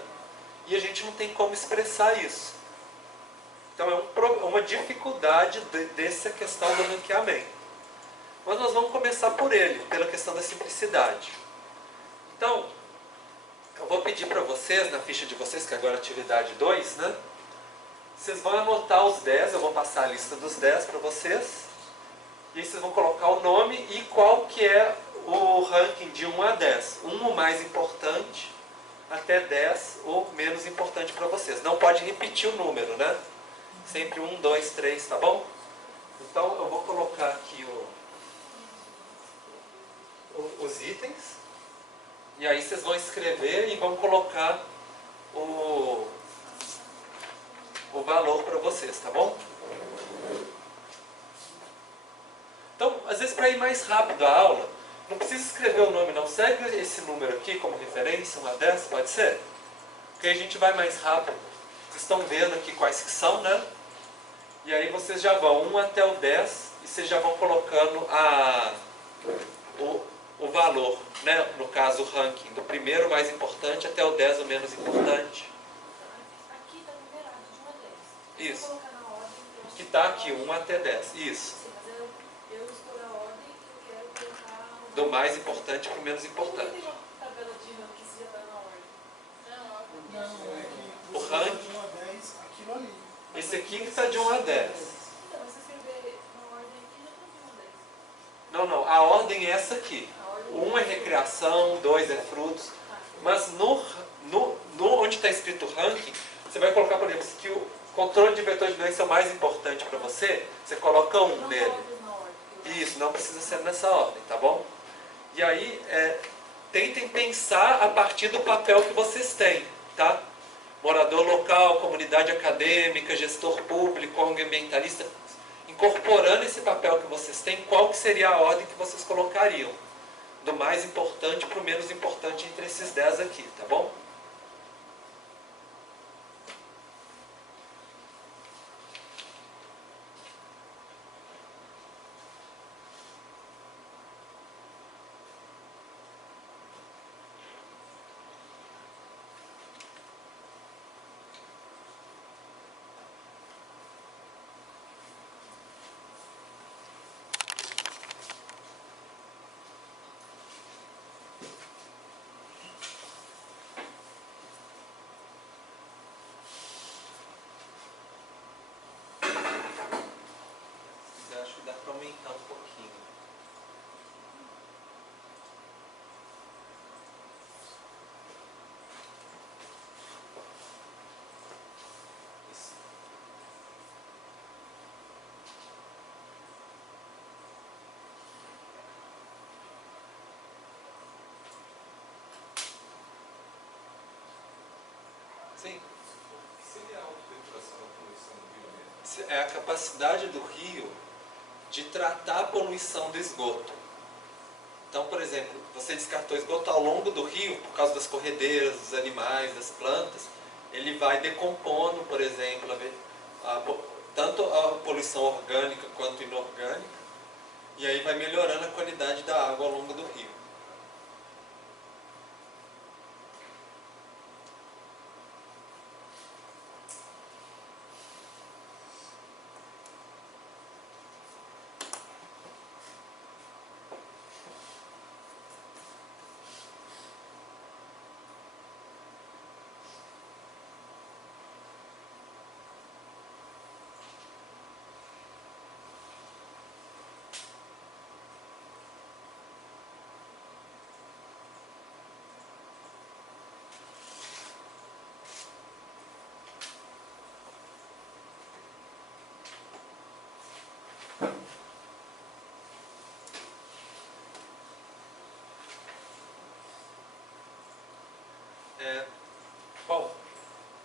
E a gente não tem como expressar isso. Então é uma dificuldade dessa questão do ranqueamento. Mas nós vamos começar por ele, pela questão da simplicidade. Então, eu vou pedir para vocês, na ficha de vocês, que agora é atividade 2, né? Vocês vão anotar os 10, eu vou passar a lista dos 10 para vocês. E aí vocês vão colocar o nome e qual que é o ranking de 1 a 10. 1 o mais importante, até 10 o menos importante para vocês. Não pode repetir o número, né? Sempre 1, 2, 3, tá bom? Então eu vou colocar aqui os itens. E aí vocês vão escrever e vão colocar o valor para vocês, tá bom? Então, às vezes para ir mais rápido a aula, não precisa escrever o nome não, segue esse número aqui como referência, 1 a 10, pode ser? Porque aí a gente vai mais rápido. Vocês estão vendo aqui quais que são, né? E aí vocês já vão 1 até o 10 e vocês já vão colocando o valor, né? No caso o ranking, do primeiro mais importante até o 10 o menos importante. Aqui está numerado de 1 a 10. Isso. Eu vou colocar na ordem. Que está aqui, 1 até 10. Isso. Sim, mas eu escolho a ordem que eu quero colocar. Do mais importante para o menos Por que tem importante. uma tabela de ranking se já está na ordem? Não, é que O você ranking. de 1 a 10, aquilo ali. Esse aqui que está de 1 a 10. Então, se eu escrever na ordem aqui, já está de 1 a 10. Não, a ordem é essa aqui. A ordem O 1 é recreação, 2 é frutos. Mas onde está escrito ranking, você vai colocar, por exemplo, que o controle de vetor de doença é o mais importante para você, você coloca 1 não nele. coloco na ordem. Isso, não precisa ser nessa ordem, tá bom? E aí, tentem pensar a partir do papel que vocês têm, tá? Morador local, comunidade acadêmica, gestor público, ambientalista, incorporando esse papel que vocês têm, qual que seria a ordem que vocês colocariam? Do mais importante para o menos importante entre esses 10 aqui, tá bom? Eu acho que dá para aumentar um pouquinho. Isso. Sim. O que seria a autodeturação da poluição do rio mesmo? É a capacidade do rio de tratar a poluição do esgoto. Então, por exemplo, você descartou esgoto ao longo do rio, por causa das corredeiras, dos animais, das plantas, ele vai decompondo, por exemplo, tanto a poluição orgânica quanto inorgânica, e aí vai melhorando a qualidade da água ao longo do rio. Bom,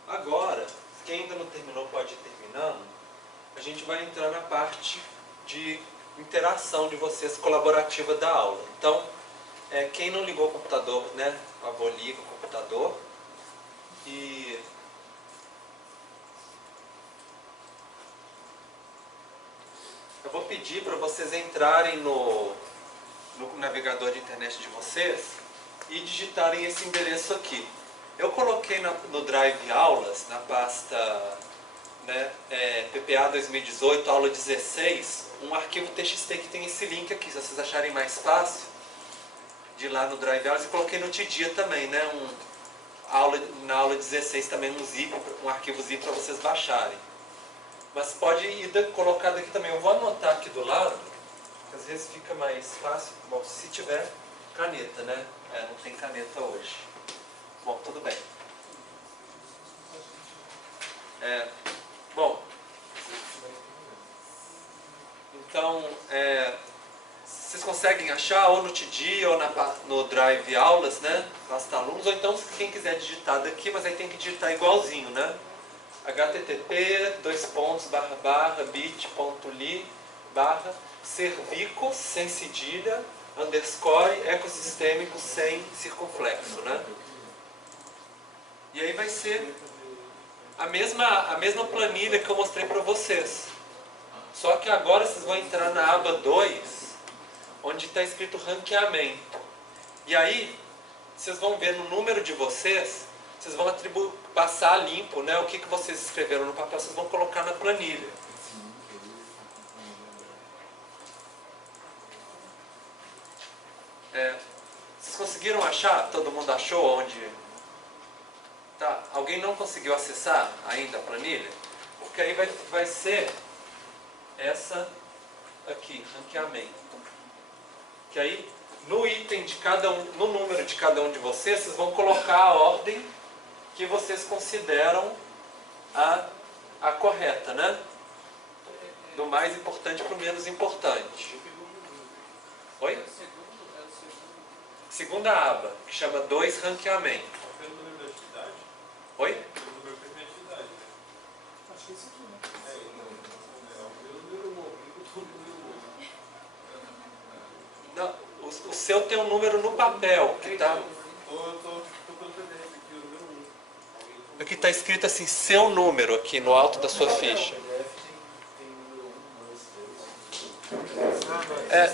agora, quem ainda não terminou pode ir terminando. A gente vai entrar na parte de interação de vocês colaborativa da aula. Então, quem não ligou o computador, né? Por favor, liga o computador. E eu vou pedir para vocês entrarem no navegador de internet de vocês e digitarem esse endereço aqui. Eu coloquei no Drive Aulas, na pasta, né, PPA 2018, aula 16, um arquivo TXT que tem esse link aqui, se vocês acharem mais fácil, de ir lá no Drive Aulas. E coloquei no Tidia também, né, na aula 16 também um arquivo zip para vocês baixarem. Mas pode ir colocado aqui também. Eu vou anotar aqui do lado, porque às vezes fica mais fácil. Bom, se tiver caneta, né? Não tem caneta hoje. Bom, tudo bem. Bom, então, vocês conseguem conseguem achar ou no TD ou no Drive Aulas, né? Pasta alunos, ou então quem quiser digitar daqui, mas aí tem que digitar igualzinho, né? http://bit.ly/cervicos sem cedilha _ ecossistêmico sem circunflexo, né? E aí vai ser a mesma planilha que eu mostrei para vocês. Só que agora vocês vão entrar na aba 2, onde está escrito ranqueamento. E aí, vocês vão ver no número de vocês, vocês vão passar limpo, né? O que vocês escreveram no papel, vocês vão colocar na planilha. Vocês conseguiram achar? Todo mundo achou onde? Tá. Alguém não conseguiu acessar ainda a planilha? Porque aí vai ser essa aqui, ranqueamento. Que aí, no item de cada um, no número de cada um de vocês, vocês vão colocar a ordem que vocês consideram a correta, né? Do mais importante para o menos importante. Oi? Segunda aba, que chama 2 ranqueamento. Pelo número da atividade? Oi? Pelo número da atividade, né? Acho que é isso aqui, né? Pelo número 1, o número 1. Não, o seu tem um número no papel, que tá... Eu tô pelo PDF aqui, o número 1. Aqui está escrito assim, seu número, aqui no alto da sua ficha.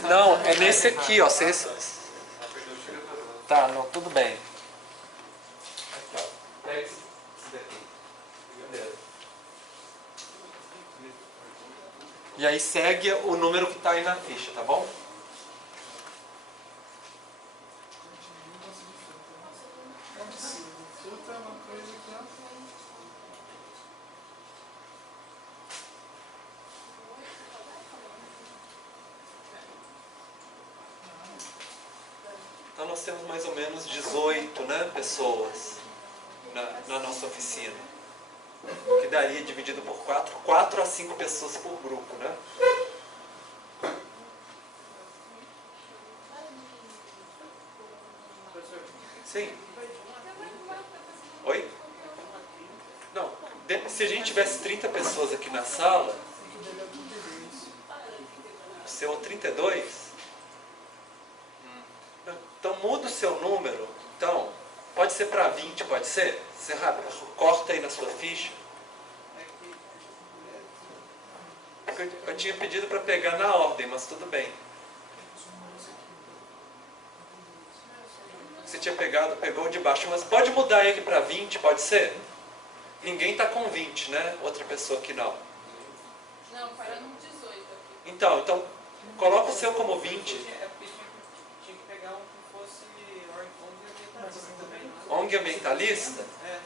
Não, é nesse aqui, ó. Tá, não, tudo bem. Aqui, ó. Pega esse daqui. Beleza. E aí segue o número que está aí na ficha, tá bom? Fruta é uma coisa que é... Então nós temos mais ou menos 18, né, pessoas na nossa oficina. Que daria dividido por 4 a 5 pessoas por grupo, né? Sim. Oi? Não, se a gente tivesse 30 pessoas aqui na sala, o seu 32... Então muda o seu número. Então, pode ser para 20, pode ser? Você corta aí na sua ficha. Eu tinha pedido para pegar na ordem, mas tudo bem. Você tinha pegado, pegou de baixo, mas pode mudar ele para 20, pode ser? Ninguém está com 20, né? Outra pessoa que não. Não, para no 18 aqui. Então, coloca o seu como 20. Tinha que pegar um que fosse ONG ambientalista também, né? ONG ambientalista? É.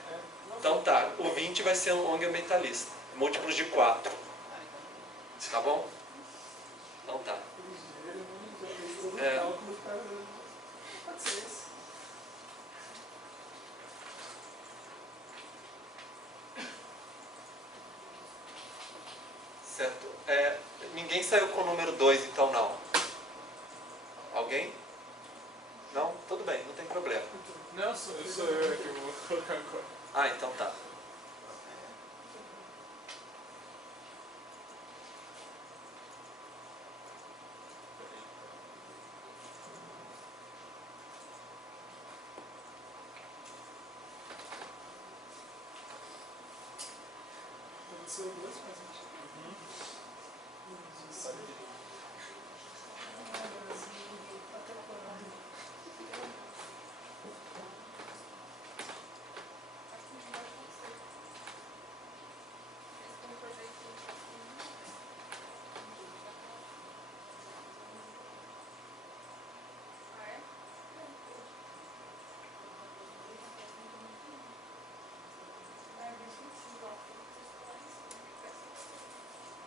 Então tá, o 20 vai ser um ONG ambientalista. Múltiplos de 4. Tá bom? Então tá. Pode ser esse. Certo. Ninguém saiu com o número 2, então não. Alguém? Não? Tudo bem, não tem problema. Não, Sou eu que vou colocar agora. Ah, então tá. Pode ser o 2, mas a gente...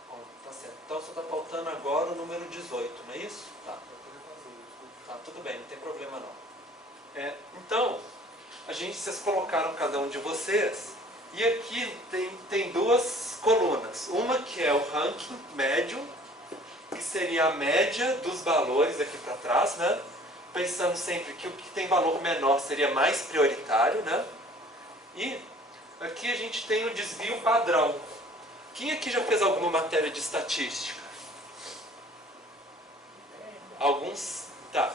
Bom, tá certo. Então só está faltando agora o número 18, não é isso? Tá. Tá, tudo bem, não tem problema não. Então, vocês colocaram cada um de vocês, e aqui tem 2 colunas. Uma que é o ranking médio, que seria a média dos valores aqui para trás, né? Pensando sempre que o que tem valor menor seria mais prioritário, né? E aqui a gente tem o desvio padrão. Quem aqui já fez alguma matéria de estatística? Alguns? Tá.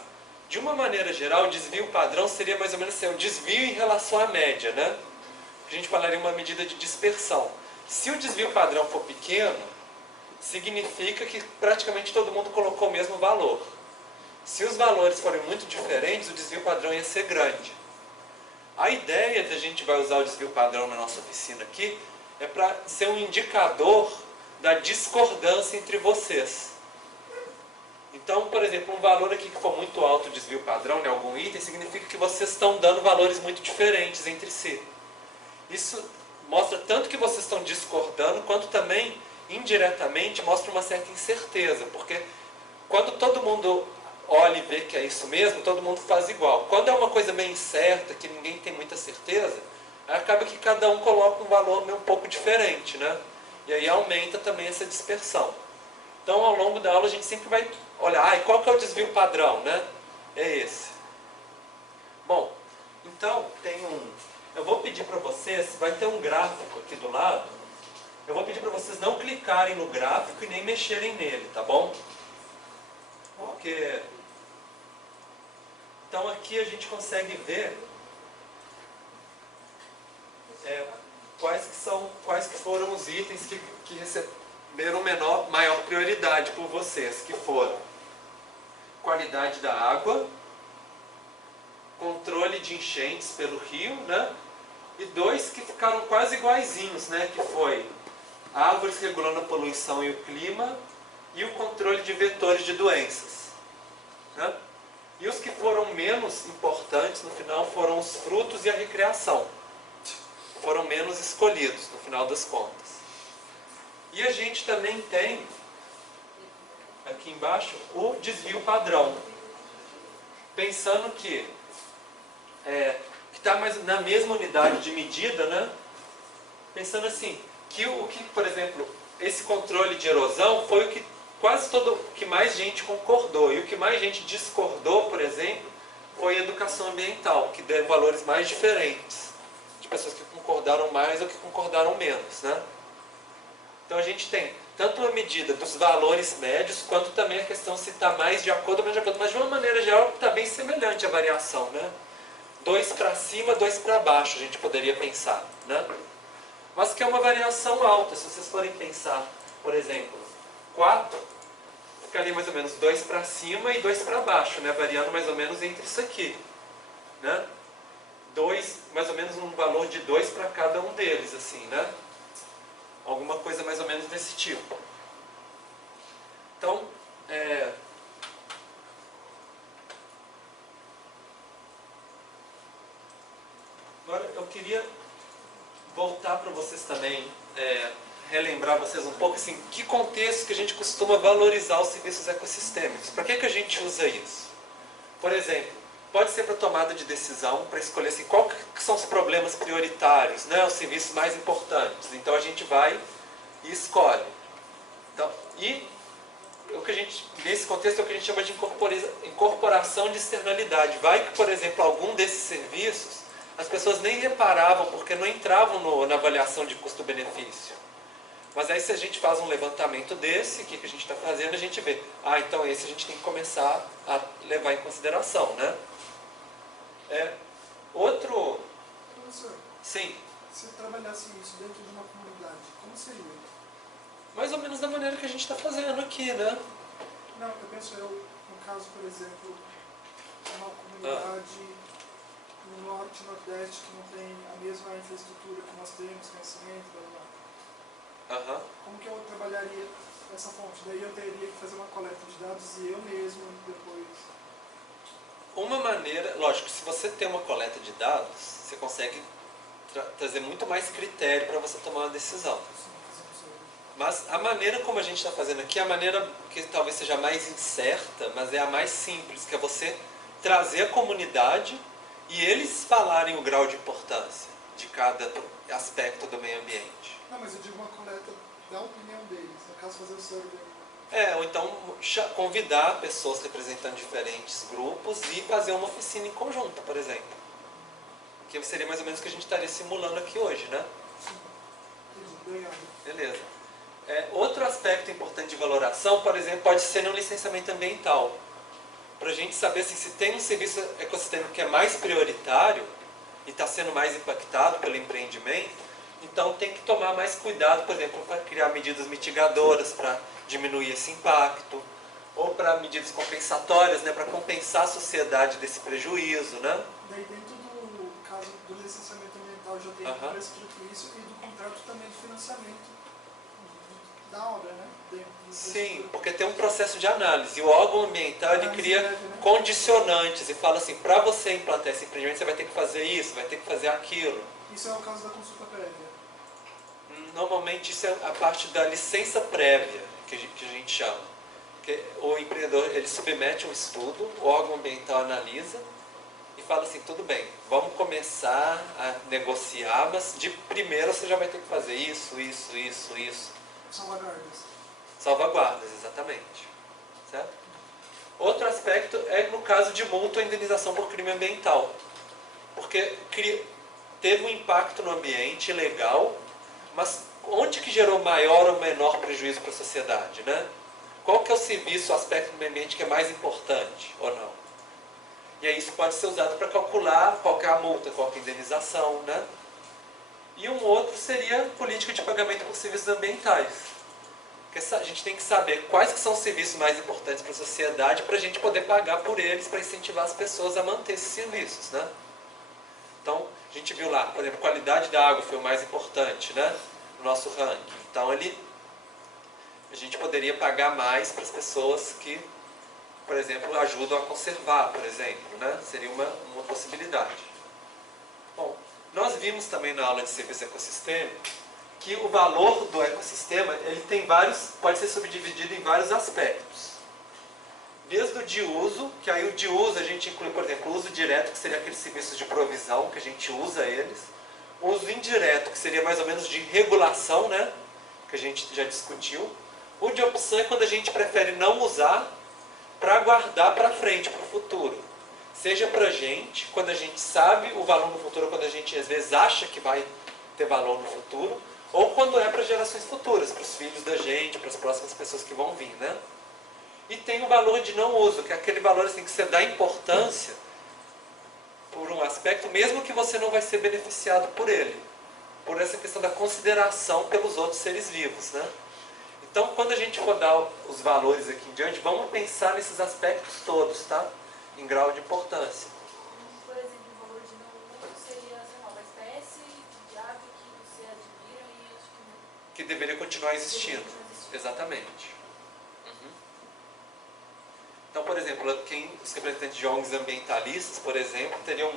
De uma maneira geral, o desvio padrão seria mais ou menos assim, o desvio em relação à média, né? A gente falaria uma medida de dispersão. Se o desvio padrão for pequeno, significa que praticamente todo mundo colocou o mesmo valor. Se os valores forem muito diferentes, o desvio padrão ia ser grande. A ideia de a gente vai usar o desvio padrão na nossa oficina aqui é para ser um indicador da discordância entre vocês. Então, por exemplo, um valor aqui que for muito alto, o desvio padrão em algum item, significa que vocês estão dando valores muito diferentes entre si. Isso mostra tanto que vocês estão discordando, quanto também, indiretamente, mostra uma certa incerteza. Porque quando todo mundo olha e vê que é isso mesmo, todo mundo faz igual. Quando é uma coisa meio incerta, que ninguém tem muita certeza, aí acaba que cada um coloca um valor meio um pouco diferente, né? E aí aumenta também essa dispersão. Então, ao longo da aula, a gente sempre vai olhar, qual que é o desvio padrão, né? É esse. Bom, então, eu vou pedir para vocês, vai ter um gráfico aqui do lado, eu vou pedir para vocês não clicarem no gráfico e nem mexerem nele, tá bom? Porque... Então, aqui a gente consegue ver quais que foram os itens que receberam maior prioridade por vocês, que foram qualidade da água, controle de enchentes pelo rio, né? E 2 que ficaram quase iguaizinhos, né? Que foi árvores regulando a poluição e o clima e o controle de vetores de doenças, né? E os que foram menos importantes no final foram os frutos e a recreação. Foram menos escolhidos no final das contas. E a gente também tem aqui embaixo o desvio padrão. Pensando que está mais na mesma unidade de medida, né? Pensando assim, que por exemplo, esse controle de erosão foi o que que mais gente concordou. E o que mais gente discordou, por exemplo, foi a educação ambiental, que deu valores mais diferentes. De pessoas que concordaram mais ou que concordaram menos, né? Então a gente tem tanto uma medida dos valores médios, quanto também a questão se está mais de acordo ou menos de acordo. Mas de uma maneira geral está bem semelhante a variação, né? 2 para cima, 2 para baixo, a gente poderia pensar, né? Mas que é uma variação alta, se vocês forem pensar, por exemplo, 4, ficaria mais ou menos 2 para cima e 2 para baixo, né? Variando mais ou menos entre isso aqui, né? 2, mais ou menos um valor de 2 para cada um deles, assim, né? Alguma coisa mais ou menos desse tipo. Então, agora eu queria voltar para vocês também, relembrar vocês um pouco, assim, que contexto que a gente costuma valorizar os serviços ecossistêmicos. Para que a gente usa isso? Por exemplo, pode ser para tomada de decisão, para escolher assim, qual que são os problemas prioritários, né, os serviços mais importantes. Então a gente vai e escolhe. Então, e nesse contexto é o que a gente chama de incorporação de externalidade. Vai que, por exemplo, algum desses serviços as pessoas nem reparavam porque não entravam na avaliação de custo-benefício. Mas aí se a gente faz um levantamento desse, o que a gente está fazendo, a gente vê, então esse a gente tem que começar a levar em consideração, né? Outro... Professor, Sim. se trabalhasse isso dentro de uma comunidade, como seria? Mais ou menos da maneira que a gente está fazendo aqui, né? Não, eu penso no caso, por exemplo, uma comunidade no norte e nordeste que não tem a mesma infraestrutura que nós temos, conhecimento, blá blá. Como que eu trabalharia essa fonte? Daí eu teria que fazer uma coleta de dados e eu mesmo depois... Uma maneira, lógico, se você tem uma coleta de dados, você consegue trazer muito mais critério para você tomar uma decisão. Mas a maneira como a gente está fazendo aqui é a maneira que talvez seja mais incerta, mas é a mais simples, que é você trazer a comunidade e eles falarem o grau de importância de cada aspecto do meio ambiente. Não, mas eu digo uma coleta da opinião deles, no caso fazer o survey. Ou então convidar pessoas representando diferentes grupos e fazer uma oficina em conjunto, por exemplo. Que seria mais ou menos o que a gente estaria simulando aqui hoje, né? Obrigado. Beleza. Outro aspecto importante de valoração, por exemplo, pode ser no licenciamento ambiental. Para a gente saber assim, se tem um serviço ecossistêmico que é mais prioritário e está sendo mais impactado pelo empreendimento, então tem que tomar mais cuidado, por exemplo, para criar medidas mitigadoras para diminuir esse impacto, ou para medidas compensatórias, né, para compensar a sociedade desse prejuízo, né? Daí dentro do caso do licenciamento ambiental já tem prescrito isso e do contrato também de financiamento da obra, né? Sim, porque tem um processo de análise. O órgão ambiental ele cria condicionantes e fala assim, para você implantar esse empreendimento você vai ter que fazer isso, vai ter que fazer aquilo. Isso é o caso da consulta prévia? Normalmente isso é a parte da licença prévia, que a gente chama. Que o empreendedor ele submete um estudo, o órgão ambiental analisa e fala assim, tudo bem, vamos começar a negociar, mas de primeiro você já vai ter que fazer isso. Salvaguardas. Salvaguardas, exatamente. Certo? Outro aspecto é no caso de multa ou indenização por crime ambiental. Porque teve um impacto no ambiente legal, mas onde que gerou maior ou menor prejuízo para a sociedade, né? Qual que é o serviço, o aspecto do meio ambiente que é mais importante ou não? E aí isso pode ser usado para calcular qual que é a multa, qual que é a indenização, né? E um outro seria política de pagamento por serviços ambientais. Porque a gente tem que saber quais que são os serviços mais importantes para a sociedade para a gente poder pagar por eles, para incentivar as pessoas a manter esses serviços, né? Então, a gente viu lá, por exemplo, qualidade da água foi o mais importante, né? No nosso ranking. Então, a gente poderia pagar mais para as pessoas que, por exemplo, ajudam a conservar, por exemplo, né? Seria uma possibilidade. Bom, nós vimos também na aula de serviço ecossistêmico que o valor do ecossistema pode ser subdividido em vários aspectos. Desde o de uso, que aí o de uso a gente inclui, por exemplo, o uso direto, que seria aqueles serviços de provisão, que a gente usa eles. O uso indireto, que seria mais ou menos de regulação, né? Que a gente já discutiu. O de opção é quando a gente prefere não usar para guardar para frente, para o futuro. Seja para a gente, quando a gente sabe o valor no futuro, quando a gente às vezes acha que vai ter valor no futuro, ou quando é para gerações futuras, para os filhos da gente, para as próximas pessoas que vão vir, né? E tem o valor de não uso, que é aquele valor assim, que você dá importância por um aspecto, mesmo que você não vai ser beneficiado por ele. Por essa questão da consideração pelos outros seres vivos, né? Então, quando a gente for dar os valores aqui em diante, vamos pensar nesses aspectos todos, tá? Em grau de importância. Por exemplo, o valor de não uso seria, sei lá, uma espécie de ave que você admira e acho que deveria continuar existindo. Exatamente. Então, por exemplo, os representantes de ONGs ambientalistas, por exemplo, teriam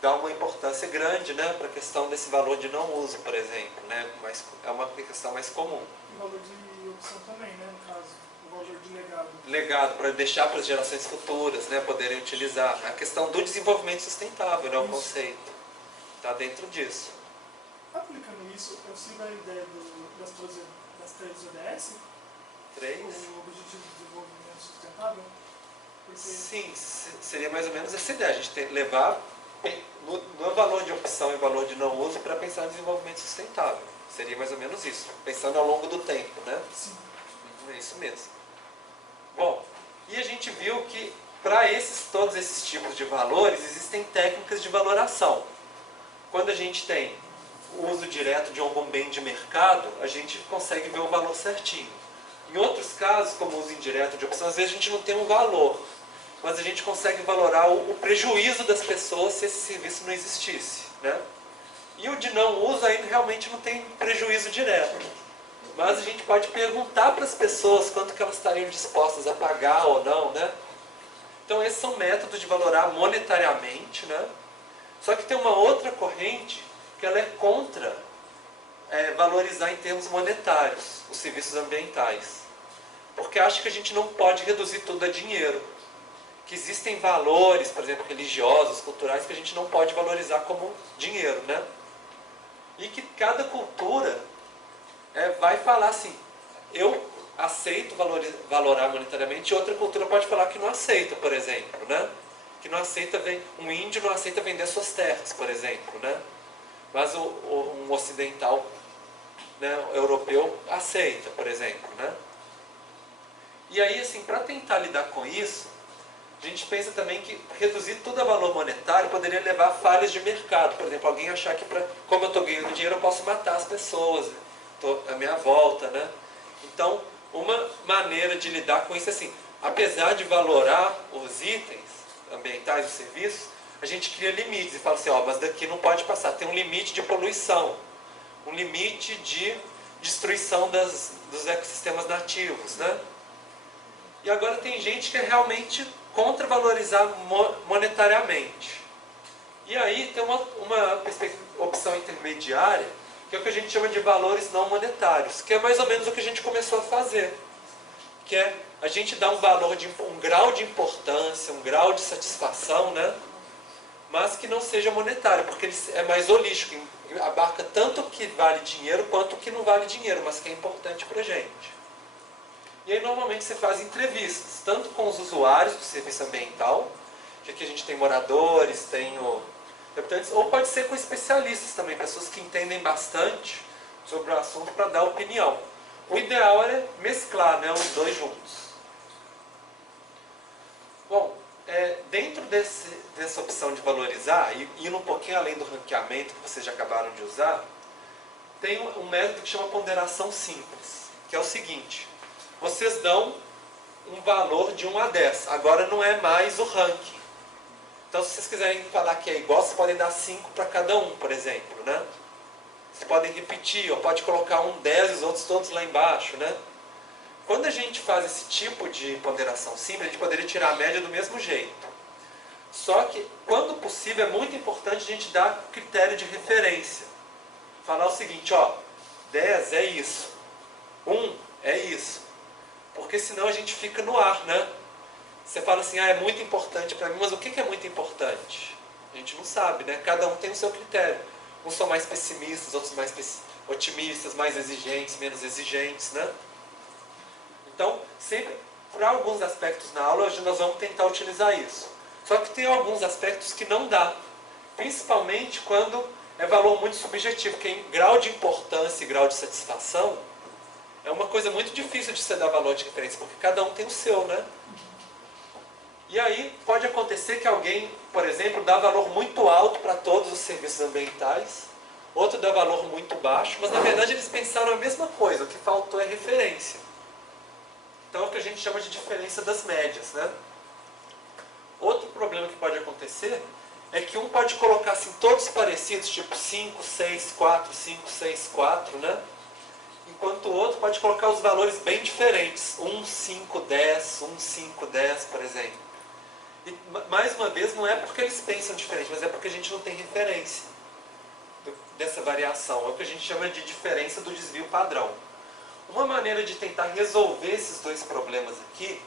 dar uma importância grande, né, para a questão desse valor de não uso, por exemplo, né, mas é uma questão mais comum. E o valor de opção também, né, no caso, o valor de legado. Legado, para deixar para as gerações futuras, né, poderem utilizar. A questão do desenvolvimento sustentável, né, o conceito. Está dentro disso. Aplicando isso, eu sigo a ideia das três ODS? 3? O Objetivo de Desenvolvimento Sustentável? Porque... Sim, seria mais ou menos essa ideia. A gente tem que levar no valor de opção e valor de não uso para pensar em desenvolvimento sustentável. Seria mais ou menos isso, pensando ao longo do tempo, né? Sim. É isso mesmo. Bom, e a gente viu que para todos esses tipos de valores existem técnicas de valoração. Quando a gente tem o uso direto de algum bem de mercado, a gente consegue ver o valor certinho. Em outros casos, como o uso indireto de opção, às vezes a gente não tem um valor, mas a gente consegue valorar o prejuízo das pessoas se esse serviço não existisse, né? E o de não uso aí realmente não tem prejuízo direto. Mas a gente pode perguntar para as pessoas quanto que elas estariam dispostas a pagar ou não, né? Então esses são métodos de valorar monetariamente, né? Só que tem uma outra corrente que ela é contra valorizar em termos monetários os serviços ambientais. Porque acha que a gente não pode reduzir tudo a dinheiro. Que existem valores, por exemplo, religiosos, culturais, que a gente não pode valorizar como dinheiro, né? E que cada cultura vai falar assim, eu aceita valorar monetariamente e outra cultura pode falar que não aceita, por exemplo, né? Que não aceita, um índio não aceita vender suas terras, por exemplo, né? Mas um ocidental, né, europeu aceita, por exemplo, né? E aí, assim, para tentar lidar com isso, a gente pensa também que reduzir tudo a valor monetário poderia levar a falhas de mercado. Por exemplo, alguém achar que, como eu estou ganhando dinheiro, eu posso matar as pessoas, né? À minha volta, né? Então, uma maneira de lidar com isso é assim, apesar de valorar os itens ambientais, os serviços, a gente cria limites e fala assim, ó, mas daqui não pode passar, tem um limite de poluição, um limite de destruição dos ecossistemas nativos, né? E agora tem gente que é realmente contra valorizar monetariamente. E aí tem uma opção intermediária, que é o que a gente chama de valores não monetários, que é mais ou menos o que a gente começou a fazer. Que é a gente dar um grau de importância, um grau de satisfação, né? Mas que não seja monetário, porque ele é mais holístico, abarca tanto o que vale dinheiro quanto o que não vale dinheiro, mas que é importante para a gente. E aí normalmente você faz entrevistas, tanto com os usuários do serviço ambiental, que aqui a gente tem moradores, tem habitantes, ou pode ser com especialistas também, pessoas que entendem bastante sobre o assunto para dar opinião. O ideal é mesclar, né, os dois juntos. Bom, dentro dessa opção de valorizar, e indo um pouquinho além do ranqueamento que vocês já acabaram de usar, tem um método que chama ponderação simples, que é o seguinte: vocês dão um valor de 1 a 10, agora não é mais o ranking. Então, se vocês quiserem falar que é igual, vocês podem dar 5 para cada um, por exemplo, né? Vocês podem repetir, ou pode colocar um 10 e os outros todos lá embaixo, né? Quando a gente faz esse tipo de ponderação simples, a gente poderia tirar a média do mesmo jeito. Só que, quando possível, é muito importante a gente dar critério de referência. Falar o seguinte, ó, 10 é isso, 1 é isso. Porque senão a gente fica no ar, né? Você fala assim, é muito importante para mim, mas o que é muito importante? A gente não sabe, né? Cada um tem o seu critério. Uns são mais pessimistas, outros mais otimistas, mais exigentes, menos exigentes, né? Então, sempre, para alguns aspectos na aula, hoje nós vamos tentar utilizar isso. Só que tem alguns aspectos que não dá. Principalmente quando é valor muito subjetivo, que em grau de importância e grau de satisfação, é uma coisa muito difícil de você dar valor de referência, porque cada um tem o seu, né? E aí pode acontecer que alguém, por exemplo, dá valor muito alto para todos os serviços ambientais, outro dá valor muito baixo, mas na verdade eles pensaram a mesma coisa, o que faltou é referência. Então é o que a gente chama de diferença das médias, né? Outro problema que pode acontecer é que um pode colocar assim, todos parecidos, tipo 5, 6, 4, 5, 6, 4, né? Enquanto o outro pode colocar os valores bem diferentes, 1, 5, 10, 1, 5, 10, por exemplo. E, mais uma vez, não é porque eles pensam diferente, mas é porque a gente não tem referência dessa variação. É o que a gente chama de diferença do desvio padrão. Uma maneira de tentar resolver esses dois problemas aqui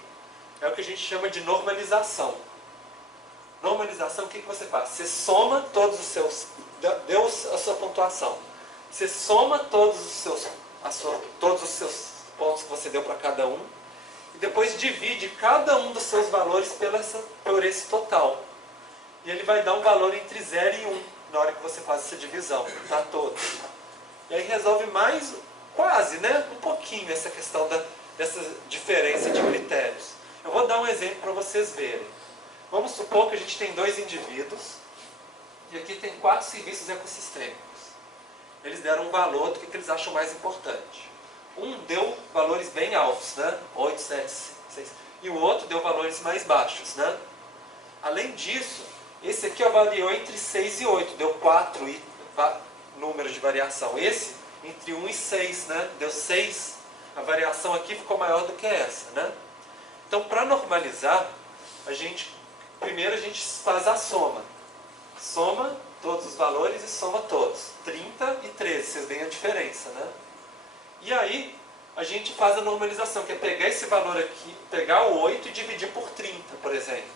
é o que a gente chama de normalização. Normalização, o que você faz? Você soma todos os seus... Deu a sua pontuação. Você soma todos os seus pontos que você deu para cada um e depois divide cada um dos seus valores por esse total. E ele vai dar um valor entre 0 e 1 na hora que você faz essa divisão para todos. E aí resolve mais, quase, né? Um pouquinho essa questão dessa diferença de critérios. Eu vou dar um exemplo para vocês verem. Vamos supor que a gente tem 2 indivíduos e aqui tem 4 serviços ecossistêmicos. Eles deram um valor do que eles acham mais importante. Um deu valores bem altos, né? 8, 7, 6. E o outro deu valores mais baixos, né? Além disso, esse aqui avaliou entre 6 e 8. Deu 4 números de variação. Esse, entre 1 e 6, né? Deu 6. A variação aqui ficou maior do que essa, né? Então, para normalizar, primeiro a gente faz a soma. Soma todos os valores e soma todos. 30 e 13, vocês veem a diferença, né? E aí, a gente faz a normalização, que é pegar esse valor aqui, pegar o 8 e dividir por 30, por exemplo.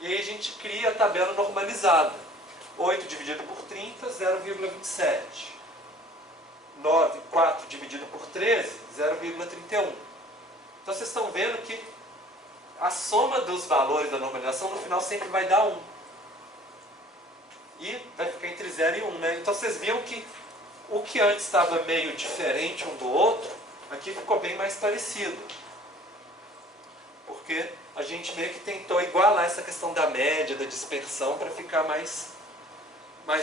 E aí a gente cria a tabela normalizada. 8 dividido por 30, 0,27. 4 dividido por 13, 0,31. Então vocês estão vendo que a soma dos valores da normalização no final sempre vai dar 1. E vai ficar entre 0 e 1, né? Então vocês viram que o que antes estava meio diferente um do outro, aqui ficou bem mais parecido. Porque a gente meio que tentou igualar essa questão da média, da dispersão, para ficar mais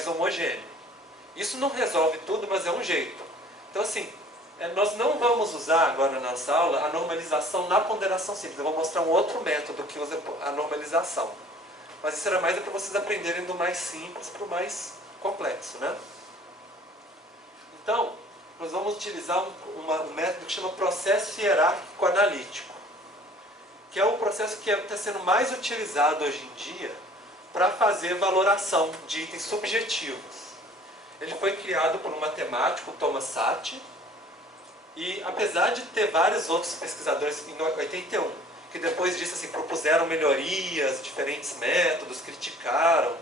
homogêneo. Isso não resolve tudo, mas é um jeito. Então assim, nós não vamos usar agora na nossa aula a normalização na ponderação simples. Eu vou mostrar um outro método que usa a normalização. Mas isso era mais para vocês aprenderem do mais simples para o mais complexo, né? Então, nós vamos utilizar um método que chama processo hierárquico analítico, que é o processo que está sendo mais utilizado hoje em dia para fazer valoração de itens subjetivos. Ele foi criado por um matemático, Thomas Sachs, e apesar de ter vários outros pesquisadores em 81, que depois disso assim, propuseram melhorias, diferentes métodos, criticaram,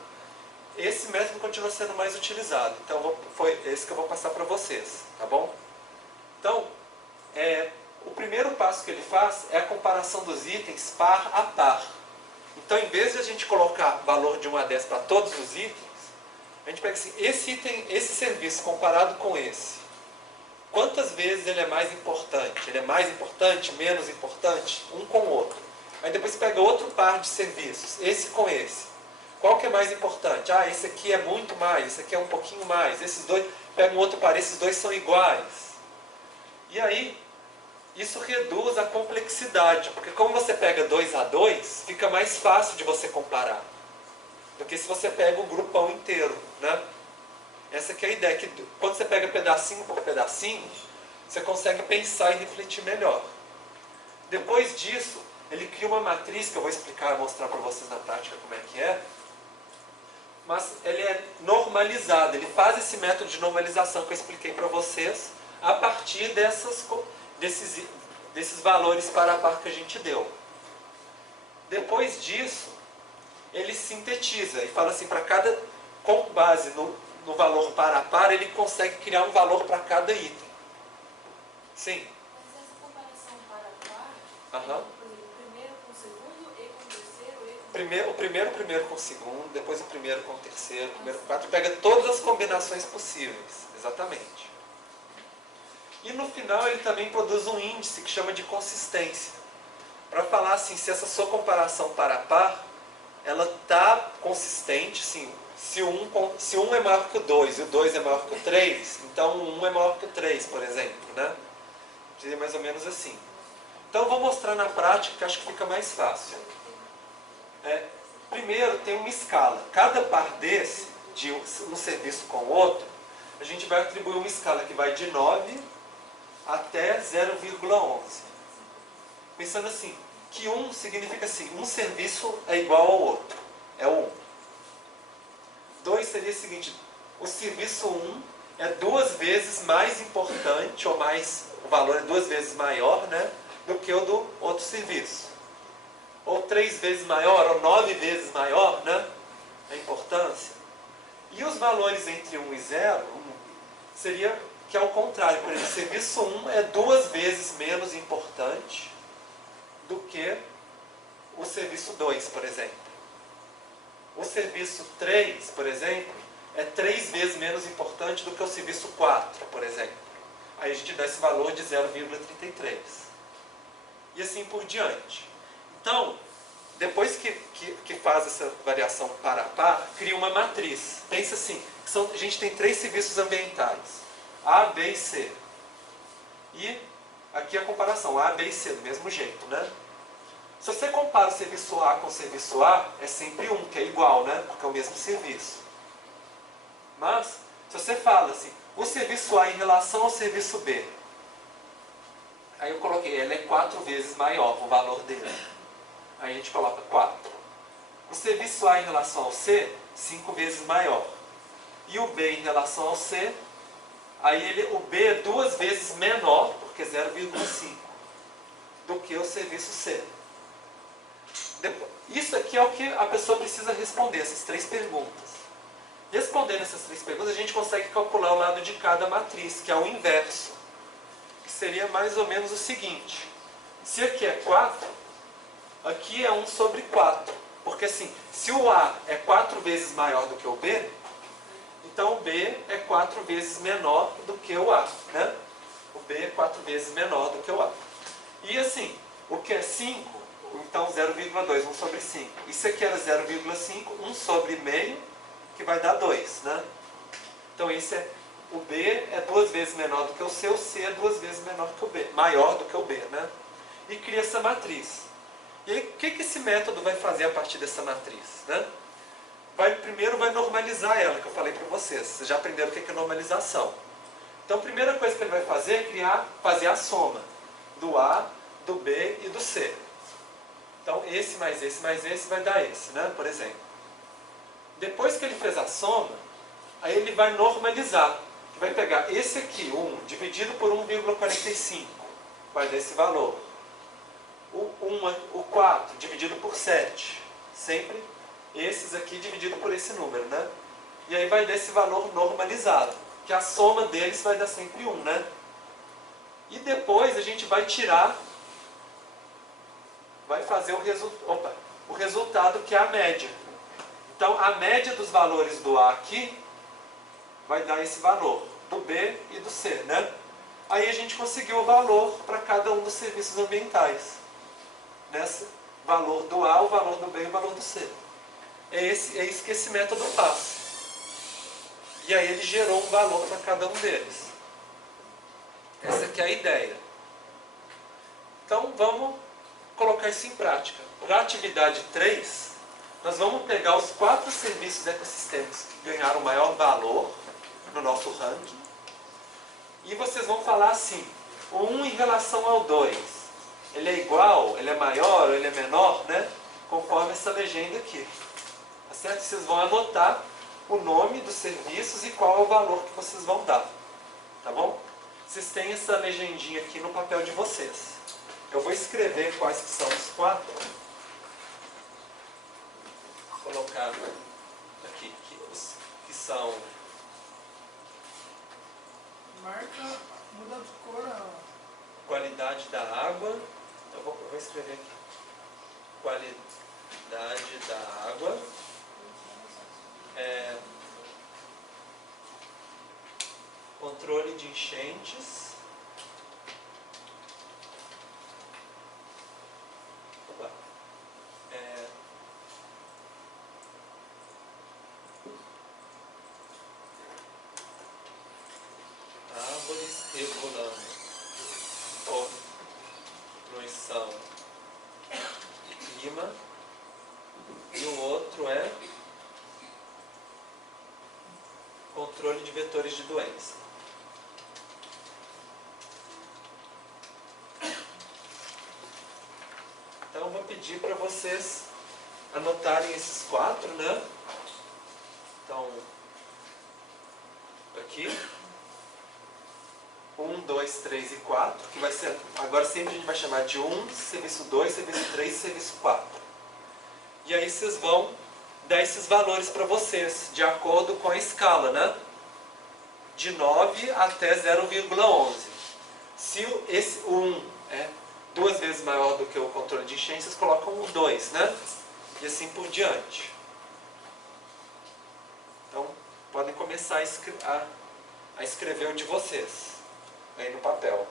esse método continua sendo mais utilizado. Então foi esse que eu vou passar para vocês, tá bom? Então, o primeiro passo que ele faz é a comparação dos itens par a par. Então, em vez de a gente colocar valor de 1 a 10 para todos os itens, a gente pega assim, esse serviço comparado com esse, quantas vezes ele é mais importante? Ele é mais importante, menos importante? Um com o outro. Aí depois pega outro par de serviços, esse com esse. Qual que é mais importante? Ah, esse aqui é muito mais, esse aqui é um pouquinho mais. Esses dois, pega um outro par, esses dois são iguais. E aí, isso reduz a complexidade, porque como você pega 2 a 2, fica mais fácil de você comparar do que se você pega o grupão inteiro, né? Essa que é a ideia, que quando você pega pedacinho por pedacinho, você consegue pensar e refletir melhor. Depois disso, ele cria uma matriz, que eu vou explicar, mostrar para vocês na prática como é que é, mas ele é normalizado, ele faz esse método de normalização que eu expliquei para vocês, a partir desses valores par a par que a gente deu. Depois disso, ele sintetiza e fala assim, com base no valor par a par, ele consegue criar um valor para cada item. Sim? Mas essa comparação par a par, Aham. o primeiro com o segundo, e com o terceiro, e com O primeiro com o segundo, depois o primeiro com o terceiro, o primeiro com o quarto, pega todas as combinações possíveis, exatamente. E no final ele também produz um índice que chama de consistência, para falar assim, se essa sua comparação par a par, ela está consistente, sim. Se um é maior que o 2 e o 2 é maior que o 3, então o 1 é maior que o 3, por exemplo, né? Seria mais ou menos assim. Então eu vou mostrar na prática, que acho que fica mais fácil. Primeiro tem uma escala. Cada par desse, de um serviço com o outro, a gente vai atribuir uma escala que vai de 9 até 0,11. Pensando assim, que 1 significa assim, um serviço é igual ao outro, é o 1. 2 seria o seguinte, o serviço 1 é 2 vezes mais importante, ou o valor é 2 vezes maior, né, do que o do outro serviço. Ou 3 vezes maior, ou 9 vezes maior, né, a importância. E os valores entre 1 e 0, seria que é o contrário. Por exemplo, o serviço 1 é 2 vezes menos importante do que o serviço 2, por exemplo. O serviço 3, por exemplo, é 3 vezes menos importante do que o serviço 4, por exemplo. Aí a gente dá esse valor de 0,33. E assim por diante. Então, depois que faz essa variação par a par, cria uma matriz. Pensa assim, a gente tem 3 serviços ambientais, A, B e C. E aqui a comparação, A, B e C, do mesmo jeito, né? Se você compara o serviço A com o serviço A, é sempre 1, que é igual, né? Porque é o mesmo serviço. Mas, se você fala assim, o serviço A em relação ao serviço B, aí eu coloquei, ele é 4 vezes maior, o valor dele. Aí a gente coloca 4. O serviço A em relação ao C, 5 vezes maior. E o B em relação ao C, aí o B é 2 vezes menor, porque é 0,5, do que o serviço C. Isso aqui é o que a pessoa precisa responder, essas 3 perguntas. Respondendo essas 3 perguntas, a gente consegue calcular o lado de cada matriz, que é o inverso. Que seria mais ou menos o seguinte. Se aqui é 4, aqui é 1 sobre 4. Porque assim, se o A é 4 vezes maior do que o B, então o B é 4 vezes menor do que o A, né? O B é 4 vezes menor do que o A. E assim, o que é 5, então 0,2, 1 sobre 5. Isso aqui era 0,5, 1 sobre meio, que vai dar 2, né? Então esse é, o B é 2 vezes menor do que o C é 2 vezes menor que o B, maior do que o B, né? E cria essa matriz. E aí, o que esse método vai fazer a partir dessa matriz, né? Primeiro vai normalizar ela, que eu falei para vocês. Vocês já aprenderam o que é normalização. Então a primeira coisa que ele vai fazer é fazer a soma do A, do B e do C. Então esse mais esse mais esse vai dar esse, né? Por exemplo. Depois que ele fez a soma, aí ele vai normalizar. Vai pegar esse aqui, 1, dividido por 1,45, vai dar esse valor. O 4 dividido por 7, sempre esses aqui dividido por esse número, né? E aí vai dar esse valor normalizado, que a soma deles vai dar sempre 1, né? E depois a gente vai tirar, vai fazer o resultado, que é a média. Então a média dos valores do A aqui vai dar esse valor, do B e do C, né? Aí a gente conseguiu o valor para cada um dos serviços ambientais. Nesse valor do A, o valor do B e o valor do C. É isso que esse método faz. E aí ele gerou um valor para cada um deles. Essa aqui é a ideia. Então vamos colocar isso em prática. Para a atividade 3, nós vamos pegar os 4 serviços ecossistêmicos que ganharam maior valor no nosso ranking. E vocês vão falar assim, o 1 em relação ao 2. Ele é igual, ele é maior, ele é menor, né? Conforme essa legenda aqui. Tá certo? Vocês vão anotar o nome dos serviços e qual é o valor que vocês vão dar. Tá bom? Vocês têm essa legendinha aqui no papel de vocês. Eu vou escrever quais que são os 4. Vou colocar aqui que são... Marca, muda de cor a... Qualidade da água. Eu vou escrever aqui. Qualidade da água. Controle de enchentes. Opa. Árvores regulando poluição e clima. E o outro é controle de vetores de doença. Então eu vou pedir para vocês anotarem esses 4, né? Então, aqui 1, 2, 3 e 4, que vai ser, agora sempre a gente vai chamar de 1, serviço 2, serviço 3 e serviço 4. E aí vocês vão dar esses valores para vocês, de acordo com a escala, né? De 9 até 0,11. Se esse 1 é 2 vezes maior do que o controle de enchente, vocês colocam o 2, né? E assim por diante. Então, podem começar a escrever o de vocês aí no papel.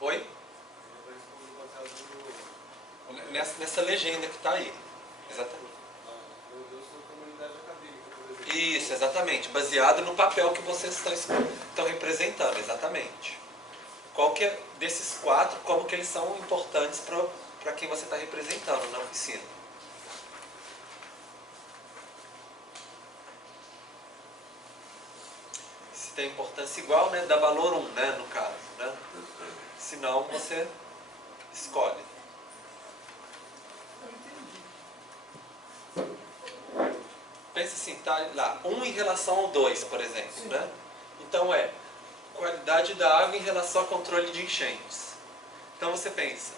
Oi? Nessa legenda que está aí. Exatamente. Isso, exatamente. Baseado no papel que vocês estão representando, exatamente. Qual que é desses 4, como que eles são importantes para quem você está representando na oficina. Se tem importância igual, né, dá valor 1, né, no caso, né? Se não, você escolhe. Pensa assim, tá lá, 1 em relação ao 2, por exemplo, né? Então qualidade da água em relação ao controle de enchentes. Então você pensa,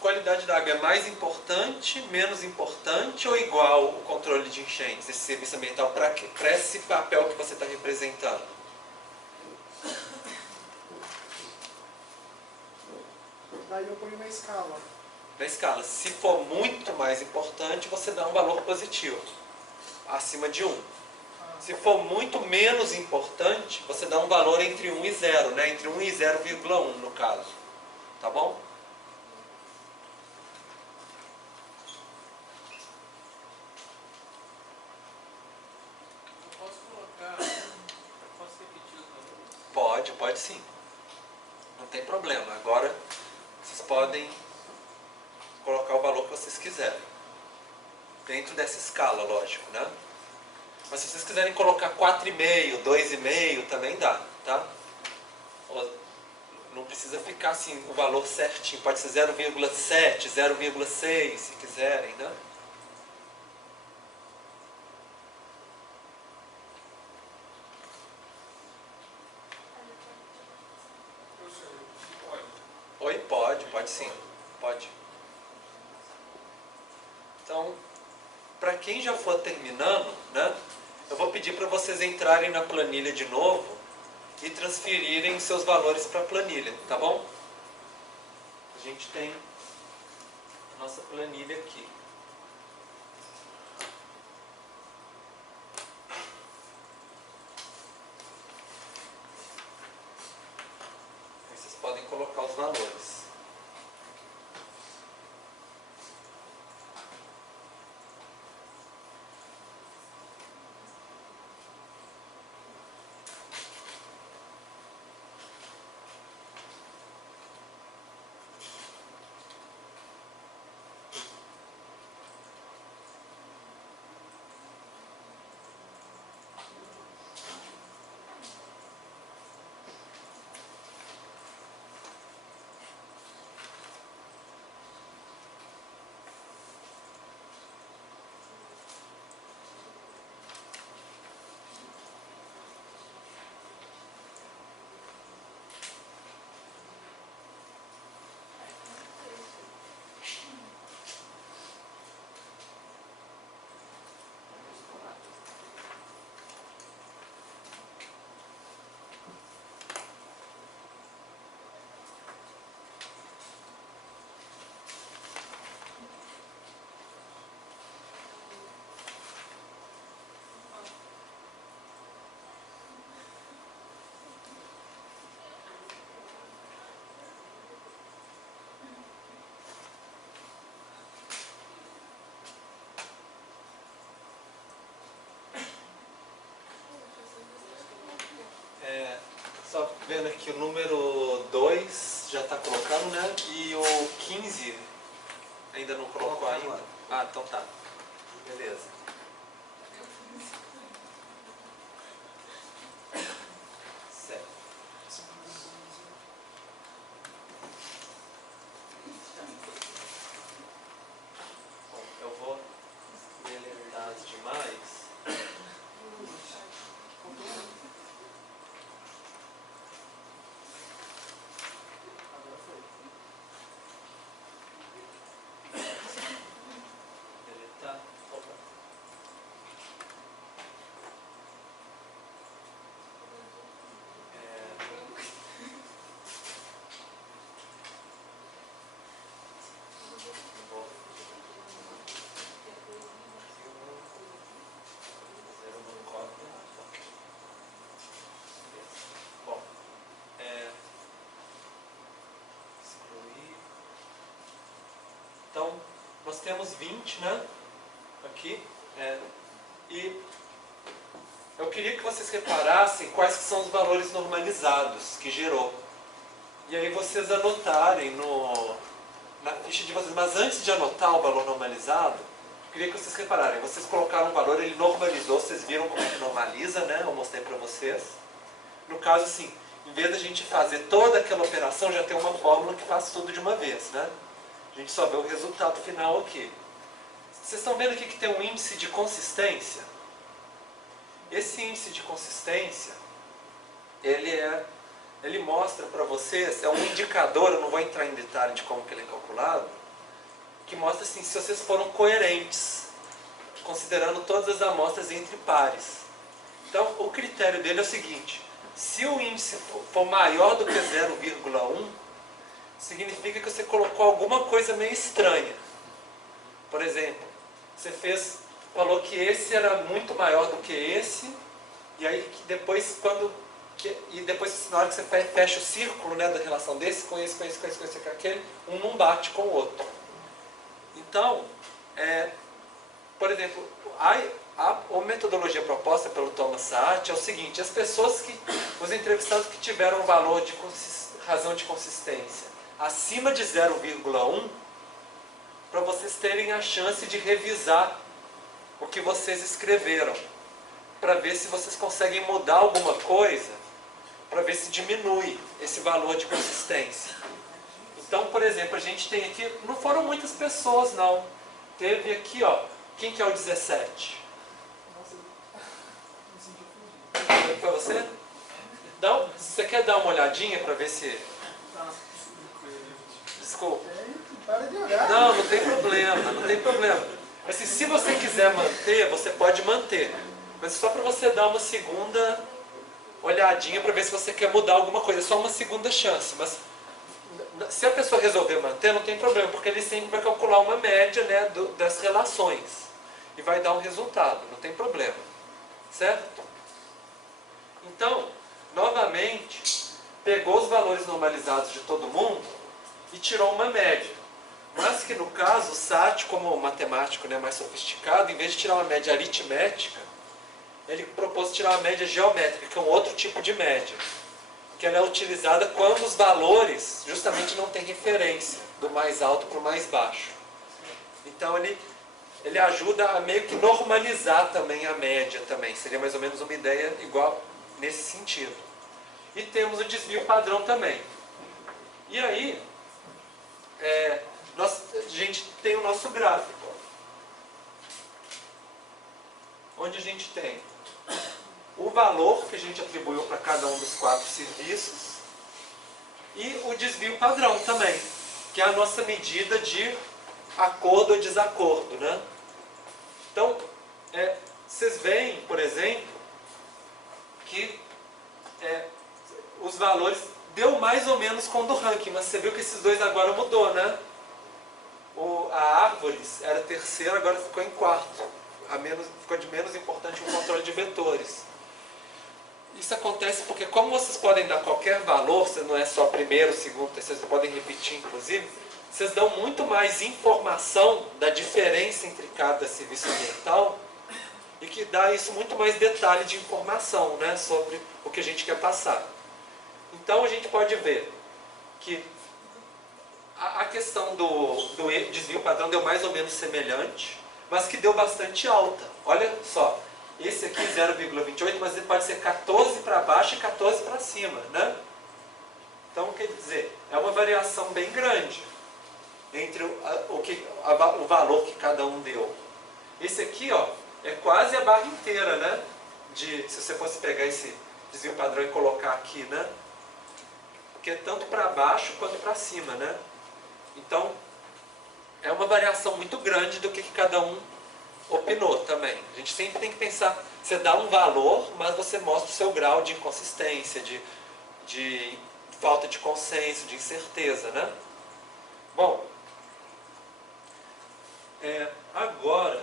qualidade da água é mais importante, menos importante ou igual o controle de enchentes, esse serviço ambiental, para esse papel que você está representando? Daí eu ponho na escala. Na escala, se for muito mais importante, você dá um valor positivo, acima de 1. Se for muito menos importante, você dá um valor entre 1 e 0, né? Entre 1 e 0,1 no caso. Tá bom? Eu posso colocar. Posso repetir os valores? Pode sim. Não tem problema. Agora vocês podem colocar o valor que vocês quiserem. Dentro dessa escala, lógico, né? Mas se vocês quiserem colocar 4,5, 2,5, também dá, tá? Não precisa ficar assim o valor certinho. Pode ser 0,7, 0,6, se quiserem, né? Oi, pode sim. Pode. Então, para quem já for terminando, né? Eu vou pedir para vocês entrarem na planilha de novo e transferirem os seus valores para a planilha, tá bom? A gente tem a nossa planilha aqui. Aí vocês podem colocar os valores. Só vendo aqui o número 2 já está colocando, né? E o 15 ainda não colocou ainda? Ah, então tá. Beleza. Certo. Bom, eu vou deletar as demais. Deletar. Opa. Bom, excluir. Então, nós temos 20, né? Aqui. E eu queria que vocês reparassem quais que são os valores normalizados que gerou. E aí vocês anotarem na ficha de vocês. Mas antes de anotar o valor normalizado, eu queria que vocês repararem. Vocês colocaram um valor, ele normalizou, vocês viram como é que normaliza, né? Eu mostrei para vocês. No caso, assim, em vez da gente fazer toda aquela operação, já tem uma fórmula que faz tudo de uma vez, né? A gente só vê o resultado final aqui. Vocês estão vendo aqui que tem um índice de consistência? Esse índice de consistência, ele é ele mostra para vocês, é um indicador, eu não vou entrar em detalhe de como que ele é calculado, que mostra assim, se vocês foram coerentes, considerando todas as amostras entre pares. Então, o critério dele é o seguinte, se o índice for maior do que 0,1, significa que você colocou alguma coisa meio estranha. Por exemplo, você falou que esse era muito maior do que esse, e aí depois na hora que você fecha o círculo, né, da relação desse com esse, com aquele, um não bate com o outro. Então, por exemplo, a metodologia proposta pelo Thomas Saat é o seguinte, os entrevistados que tiveram um valor de razão de consistência acima de 0,1, para vocês terem a chance de revisar o que vocês escreveram, para ver se vocês conseguem mudar alguma coisa, para ver se diminui esse valor de consistência. Então, por exemplo, a gente tem aqui, não foram muitas pessoas não, teve aqui, ó, quem que é o 17? Foi você? Então, você quer dar uma olhadinha para ver se... Desculpa. Para de olhar. Não, não tem problema, não tem problema. Assim, se você quiser manter, você pode manter. Mas só para você dar uma segunda olhadinha para ver se você quer mudar alguma coisa. É só uma segunda chance. Mas se a pessoa resolver manter, não tem problema, porque ele sempre vai calcular uma média, né, das relações. E vai dar um resultado, não tem problema. Certo? Então, novamente, pegou os valores normalizados de todo mundo e tirou uma média. Mas que no caso, o Saat, como matemático, né, mais sofisticado, em vez de tirar uma média aritmética, ele propôs tirar uma média geométrica, que é um outro tipo de média. Que ela é utilizada quando os valores justamente não têm referência do mais alto para o mais baixo. Então ele ajuda a meio que normalizar também a média também. Seria mais ou menos uma ideia igual nesse sentido. E temos o desvio padrão também. E aí, a gente tem o nosso gráfico, onde a gente tem o valor que a gente atribuiu para cada um dos 4 serviços e o desvio padrão também, que é a nossa medida de acordo ou desacordo, né? Então, vocês veem, por exemplo, que os valores deu mais ou menos com o do ranking, mas você viu que esses dois agora mudou, né? A árvores era terceiro, agora ficou em quarto. Ficou de menos importante o controle de vetores. Isso acontece porque, como vocês podem dar qualquer valor, você não é só primeiro, segundo, terceiro, vocês podem repetir inclusive, vocês dão muito mais informação da diferença entre cada serviço ambiental e que dá isso muito mais detalhe de informação, né, sobre o que a gente quer passar. Então a gente pode ver que a questão do desvio padrão deu mais ou menos semelhante, mas que deu bastante alta. Olha só, esse aqui 0,28, mas ele pode ser 14 para baixo e 14 para cima, né? Então, quer dizer, é uma variação bem grande entre o valor que cada um deu. Esse aqui, ó, é quase a barra inteira, né? Se você fosse pegar esse desvio padrão e colocar aqui, né? Porque é tanto para baixo quanto para cima, né? Então, é uma variação muito grande do que cada um opinou também. A gente sempre tem que pensar, você dá um valor, mas você mostra o seu grau de inconsistência, de falta de consenso, de incerteza, né? Bom, agora,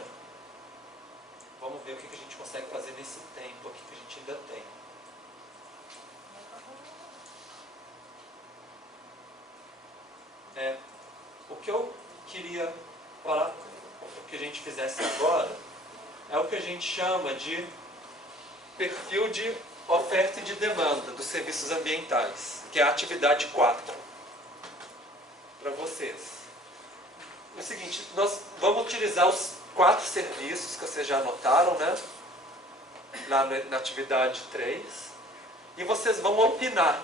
vamos ver o que a gente consegue fazer nesse tempo aqui que a gente ainda tem. O que eu queria falar, que a gente fizesse agora, é o que a gente chama de perfil de oferta e de demanda dos serviços ambientais, que é a atividade 4, para vocês. É o seguinte, nós vamos utilizar os 4 serviços que vocês já anotaram, né? Lá na atividade 3, e vocês vão opinar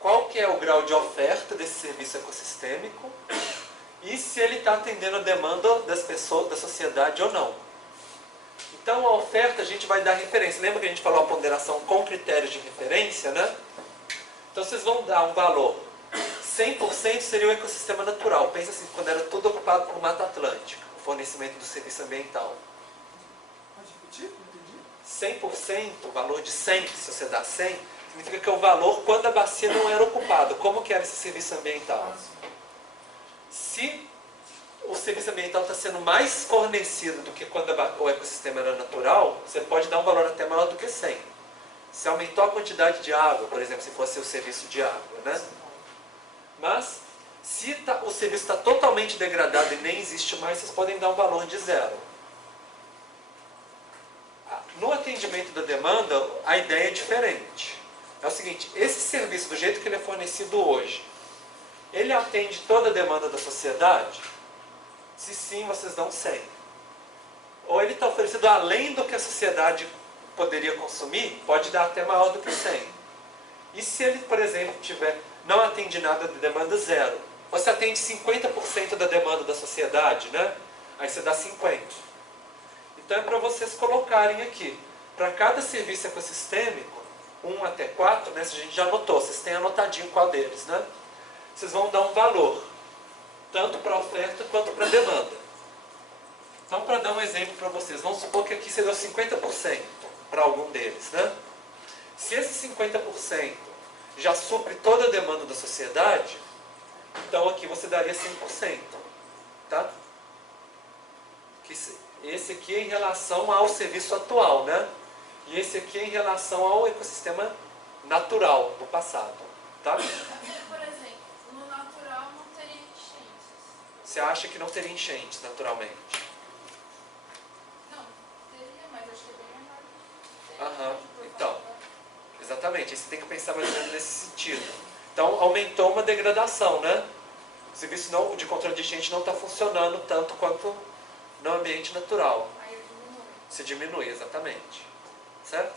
qual que é o grau de oferta desse serviço ecossistêmico e se ele está atendendo a demanda das pessoas, da sociedade ou não. Então a oferta a gente vai dar referência. Lembra que a gente falou a ponderação com critérios de referência, né? Então vocês vão dar um valor. 100% seria o ecossistema natural. Pensa assim, quando era tudo ocupado por Mata Atlântica, o fornecimento do serviço ambiental. Pode repetir? Não entendi. 100%, o valor de 100, se você dá 100, significa que é o valor quando a bacia não era ocupada. Como que era esse serviço ambiental? Ah, sim. Se o serviço ambiental está sendo mais fornecido do que quando o ecossistema era natural, você pode dar um valor até maior do que 100. Se aumentou a quantidade de água, por exemplo, se fosse o serviço de água, né? Mas, se o serviço está totalmente degradado e nem existe mais, vocês podem dar um valor de 0. No atendimento da demanda, a ideia é diferente. É o seguinte, esse serviço, do jeito que ele é fornecido hoje, ele atende toda a demanda da sociedade? Se sim, vocês dão 100. Ou ele está oferecido além do que a sociedade poderia consumir, pode dar até maior do que 100. E se ele, por exemplo, não atende nada de demanda 0, você atende 50% da demanda da sociedade, né? Aí você dá 50. Então é para vocês colocarem aqui, para cada serviço ecossistêmico, 1 até 4, né? A gente já anotou, vocês têm anotadinho qual deles, né? Vocês vão dar um valor, tanto para a oferta quanto para a demanda. Então, para dar um exemplo para vocês, vamos supor que aqui você deu 50% para algum deles, né? Se esse 50% já supre toda a demanda da sociedade, então aqui você daria 100%, tá? Esse aqui é em relação ao serviço atual, né? E esse aqui é em relação ao ecossistema natural do passado, tá? Por exemplo, no natural não teria enchentes. Você acha que não teria enchentes naturalmente? Não, teria, mas acho que é bem menor. Aham, então, exatamente, aí você tem que pensar mais ou menos nesse sentido. Então, aumentou uma degradação, né? O serviço de controle de enchente não está funcionando tanto quanto no ambiente natural. Aí eu diminuo. Se diminui, exatamente. Certo?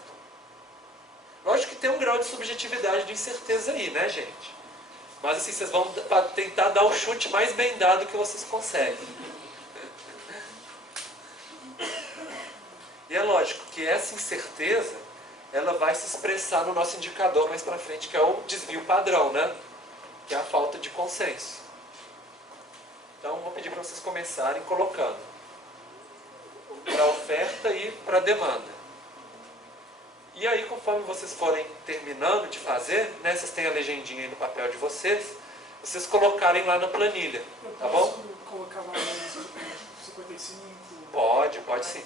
Lógico que tem um grau de subjetividade, de incerteza aí, né, gente? Mas assim, vocês vão tentar dar o chute mais bem dado que vocês conseguem. E é lógico que essa incerteza, ela vai se expressar no nosso indicador mais para frente, que é o desvio padrão, né? Que é a falta de consenso. Então, vou pedir para vocês começarem colocando para a oferta e para a demanda. E aí, conforme vocês forem terminando de fazer, né, vocês têm a legendinha aí no papel de vocês colocarem lá na planilha, tá bom? Posso colocar valores 55? Pode sim.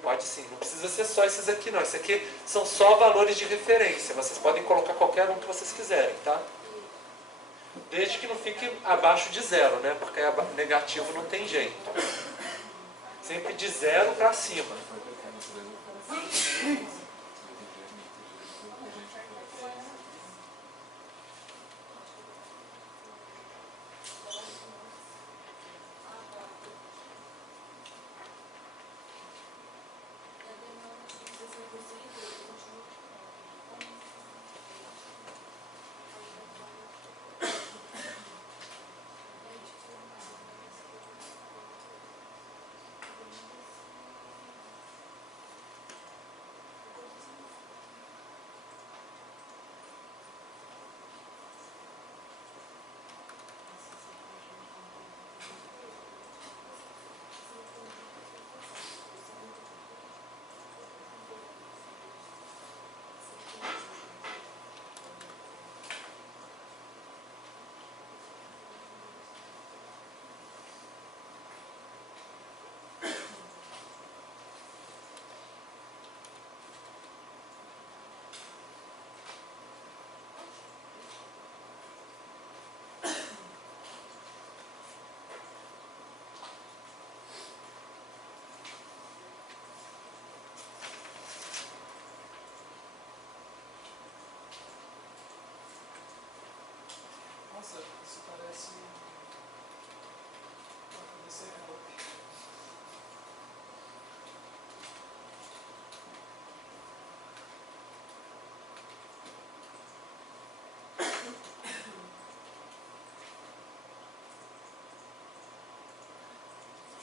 Pode sim. Não precisa ser só esses aqui não. Esses aqui são só valores de referência, mas vocês podem colocar qualquer um que vocês quiserem, tá? Desde que não fique abaixo de 0, né? Porque negativo não tem jeito. Sempre de 0 para cima. Nossa, isso parece. Pode ser help.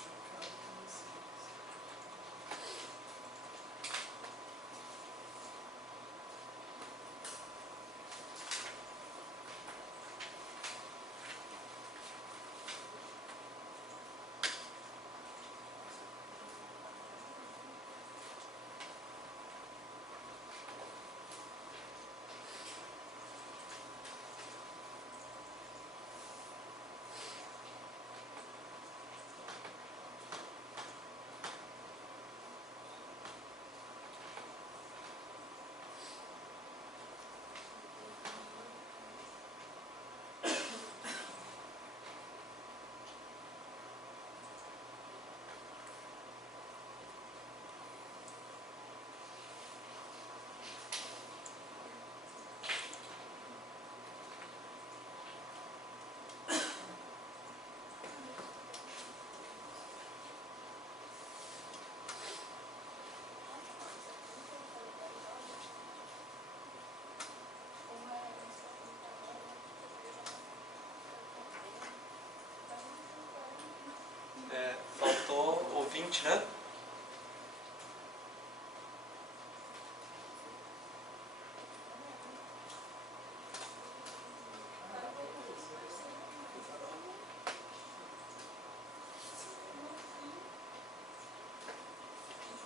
Chocado com vocês. seguinte, né?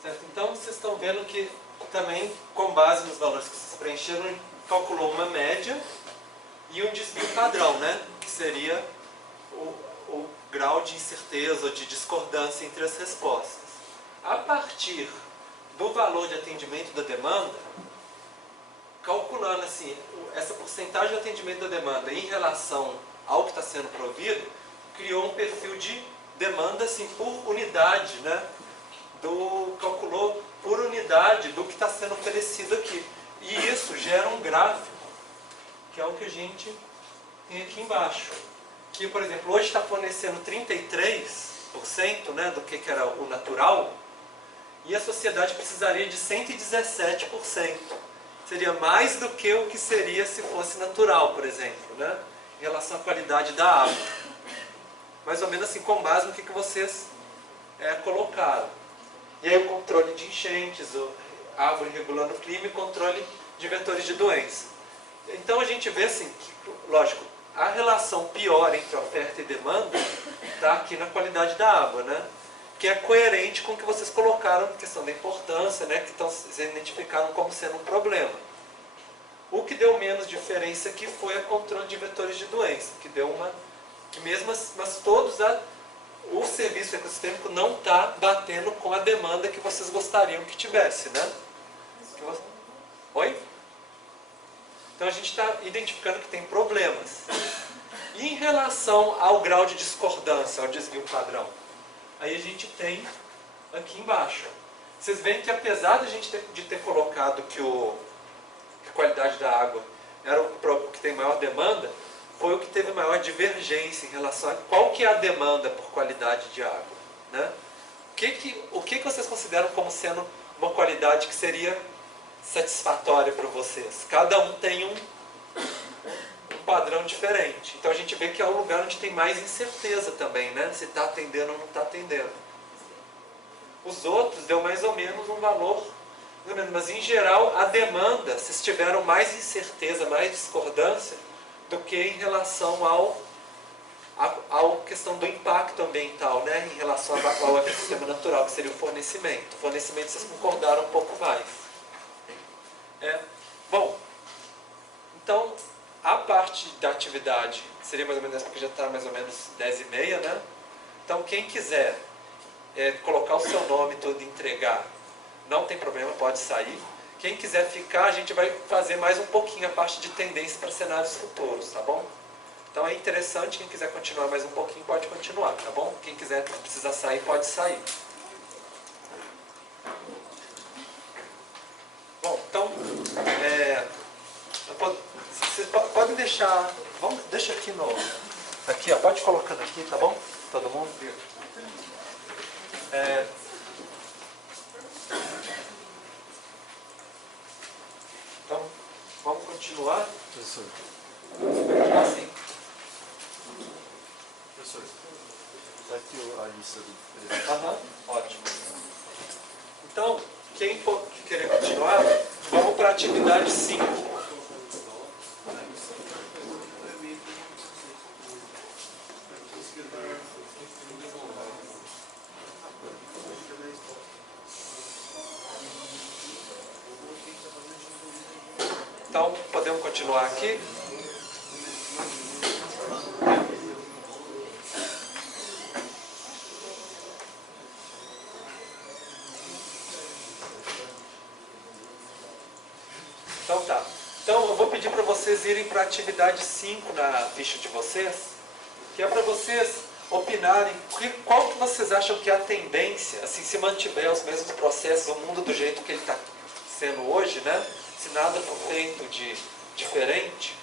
Certo? Então, vocês estão vendo que também, com base nos valores que vocês preencheram, calculou uma média e um desvio padrão, né? Que seria o grau de incerteza ou de discordância entre as respostas. A partir do valor de atendimento da demanda, calculando assim, essa porcentagem de atendimento da demanda em relação ao que está sendo provido, criou um perfil de demanda assim, por unidade, né? Calculou por unidade do que está sendo oferecido aqui. E isso gera um gráfico, que é o que a gente tem aqui embaixo. Que, por exemplo, hoje está fornecendo 33%, né, do que era o natural, e a sociedade precisaria de 117%. Seria mais do que o que seria se fosse natural, por exemplo, né, em relação à qualidade da água. Mais ou menos assim, com base no que vocês colocaram. E aí o controle de enchentes, a árvore regulando o clima e controle de vetores de doença. Então a gente vê assim, que, lógico, a relação pior entre oferta e demanda está aqui na qualidade da água, né? Que é coerente com o que vocês colocaram na questão da importância, né? Que se identificaram como sendo um problema. O que deu menos diferença aqui foi o controle de vetores de doença, que deu mas todos o serviço ecossistêmico não está batendo com a demanda que vocês gostariam que tivesse, né? Oi? Então a gente está identificando que tem problemas. E em relação ao grau de discordância, ao desvio padrão, aí a gente tem aqui embaixo. Vocês veem que apesar de a gente ter colocado que a qualidade da água era o que tem maior demanda, foi o que teve maior divergência em relação a qual que é a demanda por qualidade de água, né? O que vocês consideram como sendo uma qualidade que seria satisfatória para vocês? Cada um tem um padrão diferente. Então a gente vê que é o lugar onde tem mais incerteza também, né? Se está atendendo ou não está atendendo. Os outros deu mais ou menos um valor, mas em geral a demanda, vocês tiveram mais incerteza, mais discordância, do que em relação à questão do impacto ambiental, né? Em relação ao ecossistema natural, que seria o fornecimento. O fornecimento vocês concordaram um pouco mais. Bom, então a parte da atividade seria mais ou menos, porque já está mais ou menos 10h30, né? Então quem quiser colocar o seu nome todo e entregar, não tem problema, pode sair. Quem quiser ficar, a gente vai fazer mais um pouquinho a parte de tendência para cenários futuros, tá bom? Então é interessante, quem quiser continuar mais um pouquinho pode continuar, tá bom? Quem quiser precisar sair, pode sair. Bom, então, vocês podem deixar, deixa aqui aqui, ó, pode colocando aqui, tá bom? Todo mundo? Então, vamos continuar? Professor. Assim. Professor, está aqui a lista do... Aham, ótimo. Então, quem for querer continuar, vamos para a atividade 5. Então, podemos continuar aqui? Então tá. Então eu vou pedir para vocês irem para a atividade 5 na ficha de vocês, que é para vocês opinarem qual que vocês acham que é a tendência, assim, se mantiver os mesmos processos, o mundo do jeito que ele está sendo hoje, né? Se nada for feito de diferente,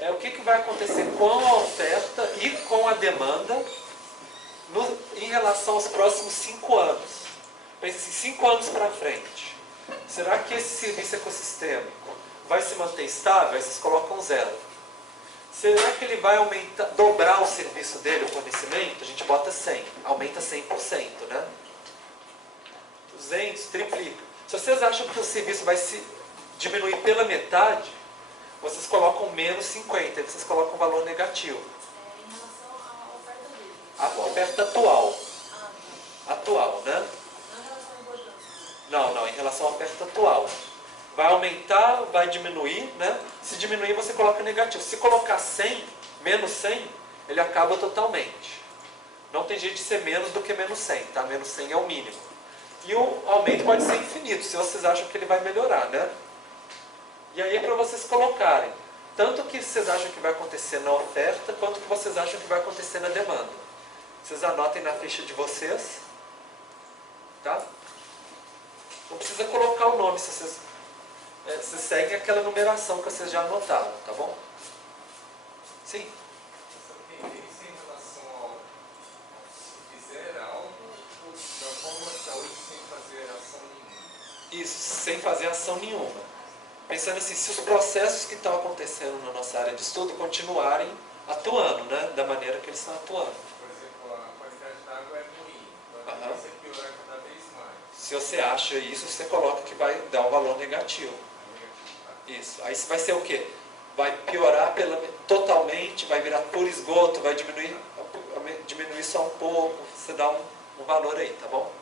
o que vai acontecer com a oferta e com a demanda em relação aos próximos 5 anos. Pense assim, 5 anos para frente. Será que esse serviço ecossistêmico vai se manter estável? Aí vocês colocam 0. Será que ele vai dobrar o serviço dele, o fornecimento? A gente bota 100, aumenta 100%, né? 200, triplica. Se vocês acham que o serviço vai se diminuir pela metade, vocês colocam menos 50, aí vocês colocam um valor negativo. Em relação à oferta dele. A oferta atual. Ah, Atual, né? não em relação à importância. Não, em relação à oferta atual. Vai aumentar, vai diminuir, né? Se diminuir, você coloca negativo. Se colocar 100, menos 100, ele acaba totalmente. Não tem jeito de ser menos do que menos 100, tá? Menos 100 é o mínimo. E o aumento pode ser infinito, se vocês acham que ele vai melhorar, né? E aí é para vocês colocarem tanto o que vocês acham que vai acontecer na oferta, quanto o que vocês acham que vai acontecer na demanda. Vocês anotem na ficha de vocês, tá? Não precisa colocar o nome, se vocês seguem aquela numeração que vocês já anotaram, tá bom? Sim? Essa tendência em relação ao se fizer algo, ou da forma que está hoje, sem fazer ação nenhuma. Isso, sem fazer ação nenhuma. Pensando assim, se os processos que estão acontecendo na nossa área de estudo continuarem atuando, né? Da maneira que eles estão atuando. Por exemplo, a qualidade da água é ruim, então a Aham. tendência é piorar cada vez mais. Se você acha isso, você coloca que vai dar um valor negativo. É negativo, tá? Isso. Aí vai ser o quê? Vai piorar totalmente, vai virar por esgoto, vai diminuir só um pouco. Você dá um valor aí, tá bom?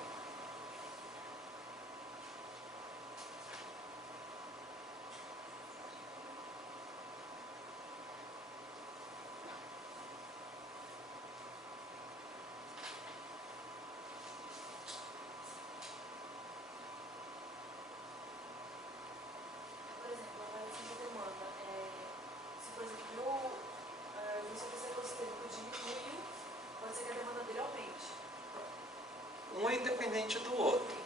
Por exemplo, a variação da demanda. Se, por exemplo, no serviço ecossistêmico diminuiu, pode ser que a demanda dele aumente. Um é independente do outro.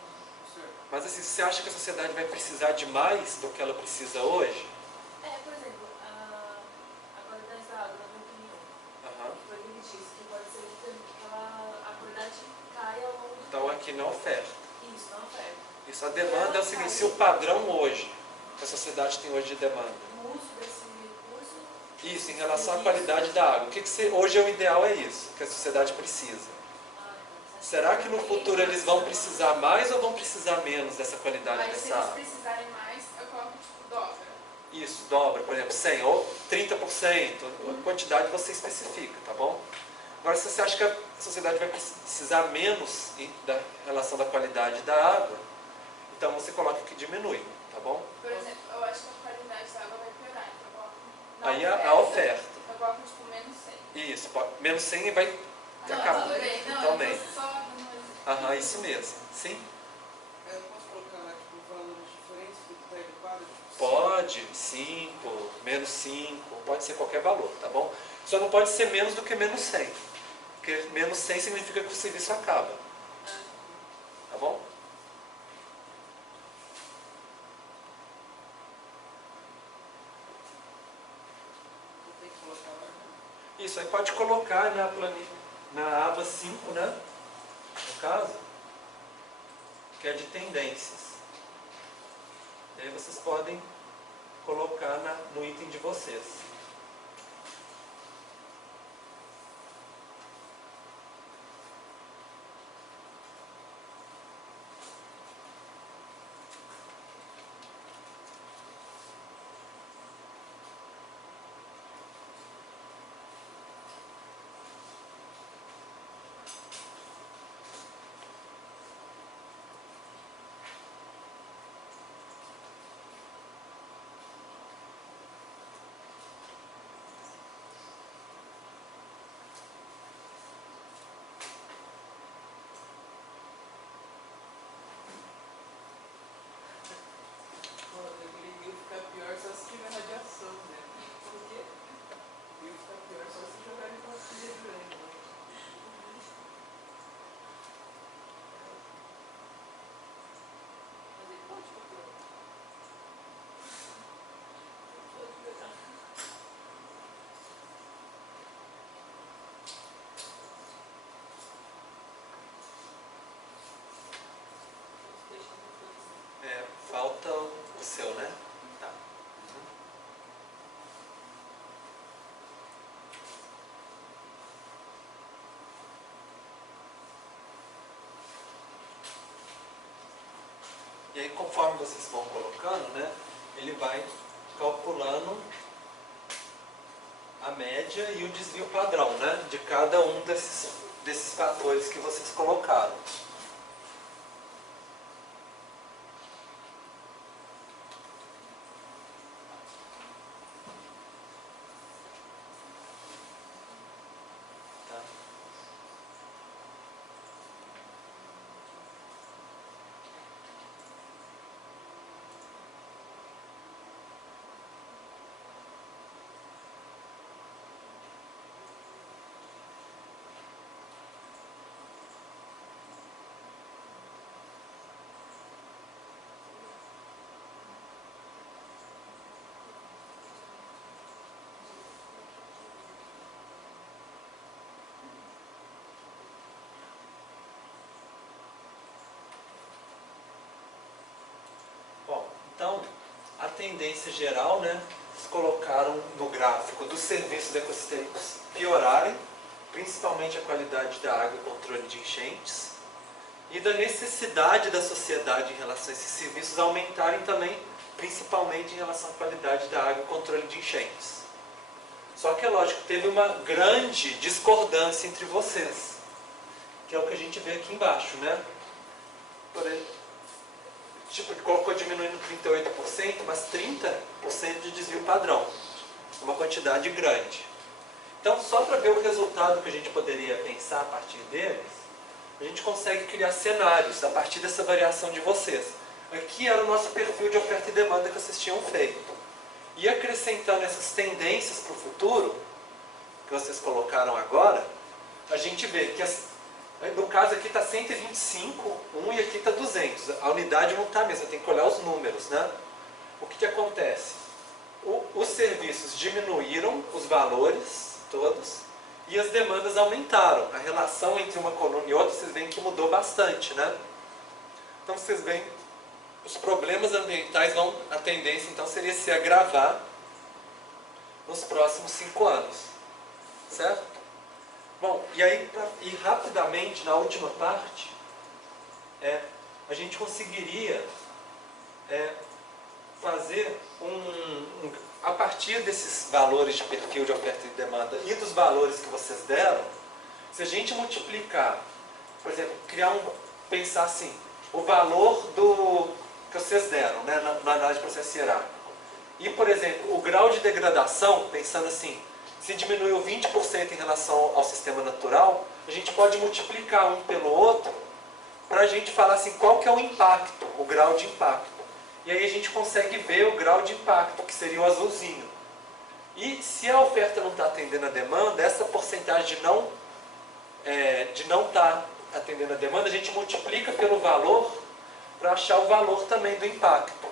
Certo. Mas assim, você acha que a sociedade vai precisar de mais do que ela precisa hoje? Por exemplo, a qualidade da água, na minha opinião, Aham. foi o que ele disse, que pode ser que a qualidade caia ao longo do Então tempo. aqui na oferta. Isso, não oferta. Isso, a demanda é o seguinte, se o padrão hoje, que a sociedade tem hoje de demanda, O uso desse recurso, isso, em relação à qualidade da água, hoje é o ideal é isso, que a sociedade precisa. Será que no futuro eles vão precisar mais ou vão precisar menos dessa qualidade Mas se dessa eles água? precisarem mais, eu coloco tipo dobra. Isso, dobra, por exemplo, 100 ou 30%, a quantidade você especifica, tá bom? Agora, se você acha que a sociedade vai precisar menos em relação da qualidade da água, então você coloca que diminui, tá bom? Por exemplo, eu acho que a qualidade da água vai piorar, então eu coloco Aí a oferta. Eu coloco tipo menos 100. Isso, menos 100 vai acabar Tudo bem, não, totalmente. eu tô só dando um exemplo. Aham, isso mesmo. Sim? Eu posso colocar lá, tipo, valores diferentes do que está adequado? Tipo, Pode, 5, menos 5, pode ser qualquer valor, tá bom? Só não pode ser menos do que menos 100. Porque menos 100 significa que o serviço acaba. Tá bom? eu tenho que colocar lá. Isso, aí pode colocar na aba 5, né? No caso, que é de tendências. E aí vocês podem colocar no item de vocês. Pô, aquele rio fica pior só se tiver radiação, né? por quê? O rio fica pior só se jogar ele pra filha de urânio, né? Mas ele pode ficar pior. Pode piorar. Deixa eu ver. Falta o seu, né? Tá. E aí, conforme vocês vão colocando, né, ele vai calculando a média e o desvio padrão, né, de cada um desses fatores que vocês colocaram. Tá? Bom, então, a tendência geral, né, eles colocaram no gráfico dos serviços ecossistêmicos piorarem, principalmente a qualidade da água e controle de enchentes, e da necessidade da sociedade em relação a esses serviços aumentarem também, principalmente em relação à qualidade da água e controle de enchentes. Só que é lógico, teve uma grande discordância entre vocês, que é o que a gente vê aqui embaixo, né? Por aí, tipo, colocou diminuindo 38%, mas 30% de desvio padrão. Uma quantidade grande. Então, só para ver o resultado que a gente poderia pensar a partir deles, a gente consegue criar cenários a partir dessa variação de vocês. Aqui era o nosso perfil de oferta e demanda que vocês tinham feito. E acrescentando essas tendências para o futuro, que vocês colocaram agora, a gente vê que, no caso aqui está 125, e aqui está 200. A unidade não está mesmo, tem que olhar os números, né? O que acontece? Os serviços diminuíram os valores todos e as demandas aumentaram. A relação entre uma coluna e outra, vocês veem que mudou bastante, né? Então vocês veem, os problemas ambientais a tendência então seria se agravar nos próximos 5 anos, certo? Bom, e aí, para ir rapidamente na última parte, a gente conseguiria fazer a partir desses valores de perfil de oferta e demanda e dos valores que vocês deram, se a gente multiplicar, por exemplo, pensar assim, o valor que vocês deram, né, na análise de processo hierárquico, e, por exemplo, o grau de degradação, pensando assim, se diminuiu 20% em relação ao sistema natural, a gente pode multiplicar um pelo outro para a gente falar assim, qual que é o impacto, o grau de impacto. E aí a gente consegue ver o grau de impacto, que seria o azulzinho. E se a oferta não está atendendo a demanda, essa porcentagem de não estar atendendo a demanda, a gente multiplica pelo valor para achar o valor também do impacto.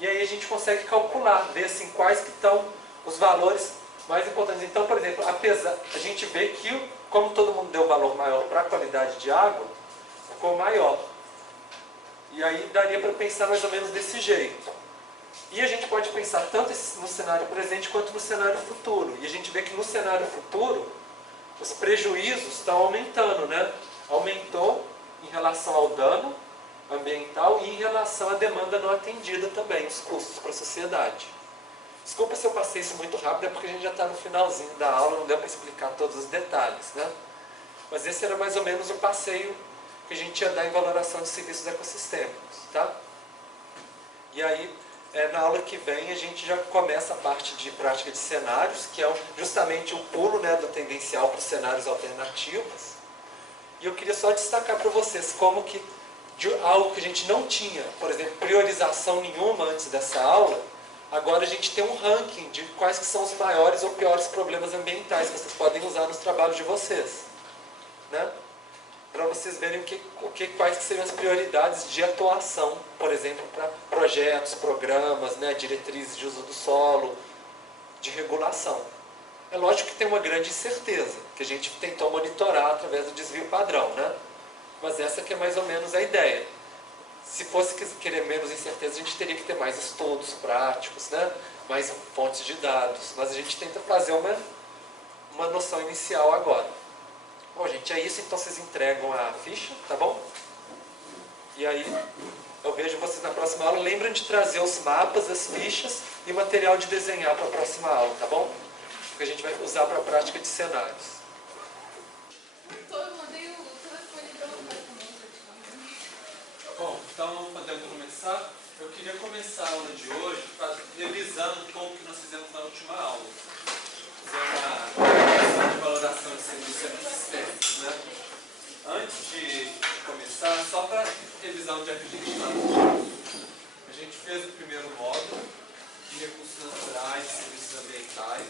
E aí a gente consegue calcular, ver assim, quais que estão os valores mais importantes. Então, por exemplo, a gente vê que, como todo mundo deu valor maior para a qualidade de água, ficou maior. E aí daria para pensar mais ou menos desse jeito. E a gente pode pensar tanto no cenário presente quanto no cenário futuro. E a gente vê que no cenário futuro, os prejuízos estão aumentando, né? Aumentou em relação ao dano ambiental e em relação à demanda não atendida também, os custos para a sociedade. Desculpa se eu passei isso muito rápido, é porque a gente já está no finalzinho da aula, não deu para explicar todos os detalhes, né? Mas esse era mais ou menos o passeio que a gente ia dar em valoração de serviços ecossistêmicos, tá? E aí, na aula que vem, a gente já começa a parte de prática de cenários, que é justamente o pulo, né, do tendencial para os cenários alternativos. E eu queria só destacar para vocês como que, de algo que a gente não tinha, por exemplo, priorização nenhuma antes dessa aula, agora a gente tem um ranking de quais que são os maiores ou piores problemas ambientais que vocês podem usar nos trabalhos de vocês, né? Para vocês verem quais que seriam as prioridades de atuação, por exemplo, para projetos, programas, né, diretrizes de uso do solo, de regulação. É lógico que tem uma grande incerteza, que a gente tentou monitorar através do desvio padrão, né? Mas essa que é mais ou menos a ideia. Se fosse querer menos incerteza, a gente teria que ter mais estudos práticos, né? Mais fontes de dados. Mas a gente tenta fazer uma noção inicial agora. Bom, gente, é isso. Então vocês entregam a ficha, tá bom? E aí eu vejo vocês na próxima aula. Lembrem de trazer os mapas, as fichas e material de desenhar para a próxima aula, tá bom? Que a gente vai usar para a prática de cenários. Eu mandei o telefone para o Bom, então podemos começar. Eu queria começar a aula de hoje revisando um pouco o que nós fizemos na última aula. Fazer uma de valoração de serviços ecossistêmicos, né? Antes de começar, só para revisar onde é que a gente está. A gente fez o primeiro módulo de recursos naturais e serviços ambientais.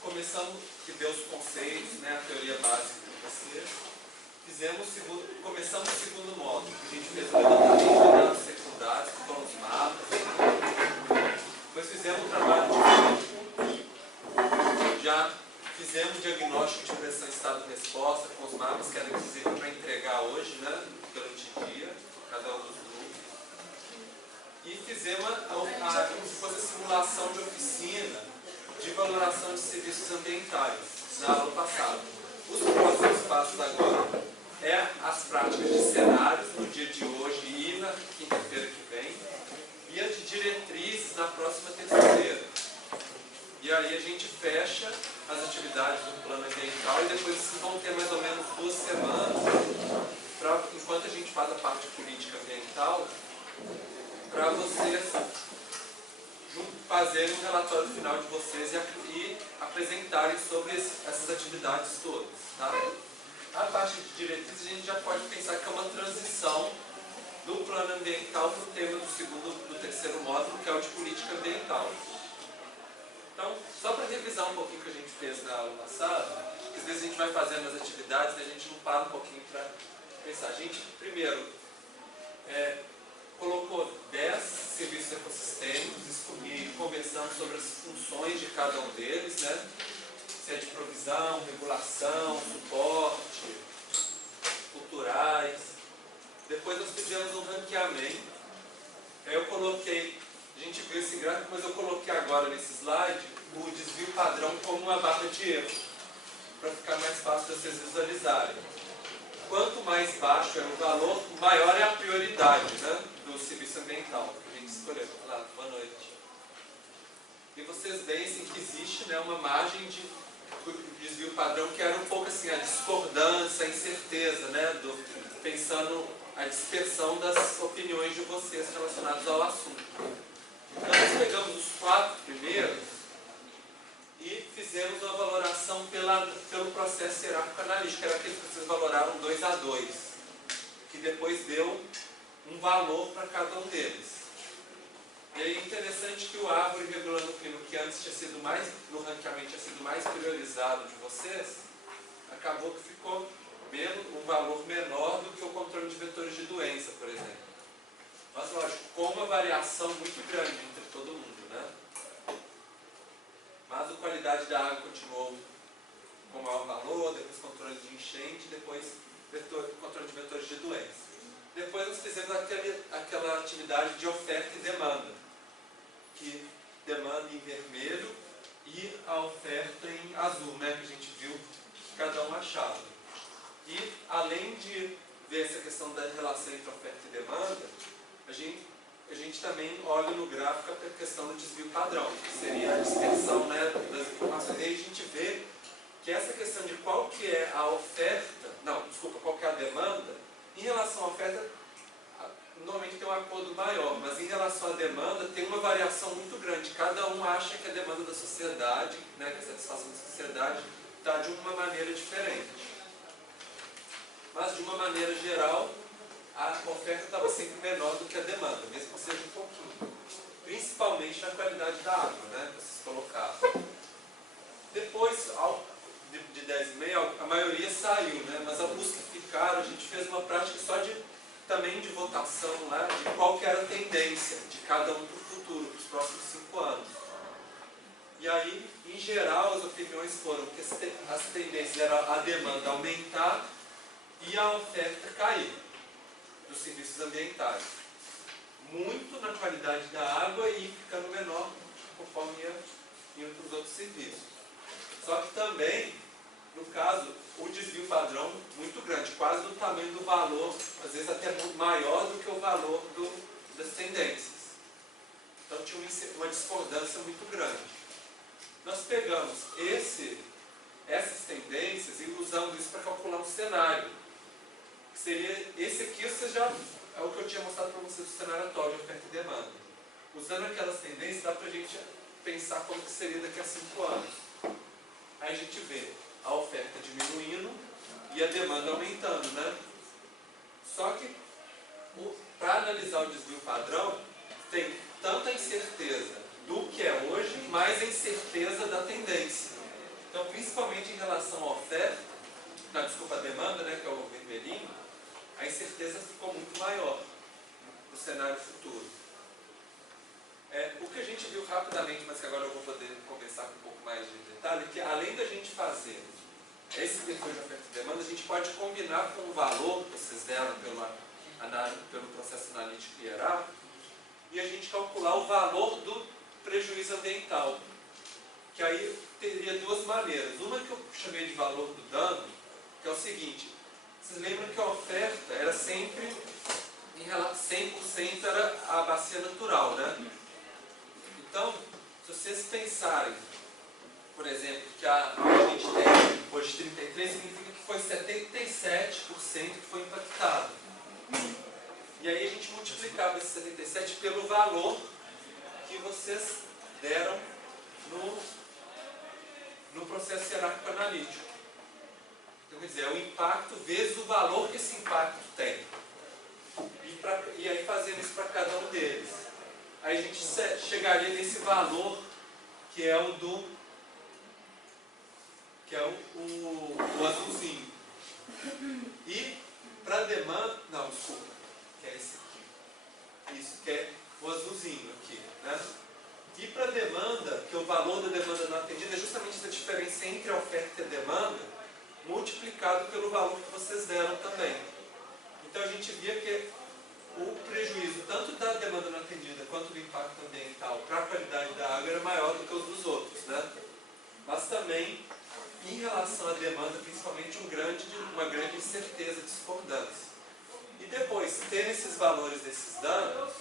Começamos a ver os conceitos, né, a teoria básica para vocês. Começamos o segundo módulo. A gente fez o levantamento de dados secundários, que foram os mapas. Depois fizemos um trabalho de já fizemos o diagnóstico de pressão e estado-resposta com os mapas, que era inclusive para entregar hoje, né, durante o dia, cada um dos grupos. E fizemos como se fosse a simulação de oficina de valoração de serviços ambientais na aula passada. Os próximos passos agora é as práticas de cenários no dia de hoje e na quinta-feira que vem, e as de diretrizes na próxima terça-feira. E aí a gente fecha as atividades do plano ambiental e depois vocês vão ter mais ou menos 2 semanas, enquanto a gente faz a parte política ambiental, para vocês fazerem um relatório final de vocês e apresentarem sobre essas atividades todas. Tá? A parte de diretrizes a gente já pode pensar que é uma transição do plano ambiental para o tema do terceiro módulo, que é o de política ambiental. Então, só para revisar um pouquinho o que a gente fez na aula passada, porque às vezes a gente vai fazendo as atividades e a gente não para um pouquinho para pensar. A gente, primeiro, colocou 10 serviços ecossistêmicos e conversamos sobre as funções de cada um deles, né? Se é de provisão, regulação, suporte, culturais. Depois nós fizemos um ranqueamento. Aí eu coloquei, a gente viu esse gráfico, mas eu coloquei agora nesse slide o desvio padrão como uma barra de erro, para ficar mais fácil de vocês visualizarem. Quanto mais baixo é o valor, maior é a prioridade, né, do serviço ambiental que a gente escolheu. Olá, boa noite. E vocês veem assim, que existe, né, uma margem de desvio padrão que era um pouco assim, a discordância, a incerteza, né, pensando a dispersão das opiniões de vocês relacionadas ao assunto. Então nós pegamos os 4 primeiros e fizemos uma valoração pelo processo hierárquico analítico, que era aquele que vocês valoraram 2 a 2, que depois deu um valor para cada um deles. E aí é interessante que o árvore regulando o clima, que antes tinha sido mais, no ranqueamento tinha sido mais priorizado de vocês, acabou que ficou um valor menor do que o controle de vetores de doença, por exemplo. Mas lógico, com uma variação muito grande entre todo mundo, né? Mas a qualidade da água continuou com maior valor, depois controle de enchente, depois controle de vetores de doença. Depois nós fizemos aquela atividade de oferta e demanda, que demanda em vermelho e a oferta em azul, né, que a gente viu que cada um achava. E além de ver essa questão da relação entre oferta e demanda, a gente também olha no gráfico a questão do desvio padrão, que seria a dispersão, né, das informações. E aí a gente vê que essa questão de qual que é a oferta, qual que é a demanda, em relação à oferta, normalmente tem um acordo maior, mas em relação à demanda tem uma variação muito grande. Cada um acha que a demanda da sociedade, né, que a satisfação da sociedade está de uma maneira diferente. Mas de uma maneira geral, a oferta estava sempre menor do que a demanda, mesmo que seja um pouquinho. Principalmente na qualidade da água, né, que vocês colocaram. Depois, de 10,5, a maioria saiu, né, mas os que ficaram, a gente fez uma prática só também de votação, né, de qual que era a tendência de cada um para o futuro, para os próximos 5 anos. E aí, em geral, as opiniões foram que as tendências eram a demanda aumentar e a oferta cair dos serviços ambientais. Muito na qualidade da água e ficando menor conforme ia para os outros serviços. Só que também no caso, o desvio padrão muito grande, quase do tamanho do valor, às vezes até maior do que o valor das tendências. Então tinha uma discordância muito grande. Nós pegamos essas tendências e usamos isso para calcular um cenário. Que seria esse aqui, é o que eu tinha mostrado para vocês, o cenário atual de oferta e demanda. Usando aquelas tendências, dá para a gente pensar como que seria daqui a 5 anos. Aí a gente vê a oferta diminuindo e a demanda aumentando, né? Só que, para analisar o desvio padrão, tem tanta incerteza do que é hoje, mais a incerteza da tendência. Então, principalmente em relação à oferta, a demanda, né, que é o vermelhinho, a incerteza ficou muito maior no cenário futuro. O que a gente viu rapidamente, mas que agora eu vou poder conversar com um pouco mais de detalhe, é que além da gente fazer esse perfil de oferta e demanda, a gente pode combinar com o valor que vocês deram pelo processo analítico hierárquico e a gente calcular o valor do prejuízo ambiental. Que aí teria duas maneiras. Uma que eu chamei de valor do dano, que é o seguinte: vocês lembram que a oferta era sempre, 100% era a bacia natural, né? Então, se vocês pensarem, por exemplo, que a gente tem hoje 33, significa que foi 77% que foi impactado. E aí a gente multiplicava esse 77 pelo valor que vocês deram no processo hierárquico analítico. Então, quer dizer, é o impacto vezes o valor que esse impacto tem. E aí fazendo isso para cada um deles. Aí a gente chegaria nesse valor que é o azulzinho. E para demanda, não, desculpa, que é esse aqui. Isso, que é o azulzinho aqui, né? E para demanda, que o valor da demanda não atendida é justamente essa diferença entre a oferta e a demanda, multiplicado pelo valor que vocês deram também. Então a gente via que o prejuízo tanto da demanda não atendida quanto do impacto ambiental para a qualidade da água era maior do que os dos outros, né? Mas também, em relação à demanda, principalmente uma grande incerteza, discordância. E depois, tendo esses valores desses danos,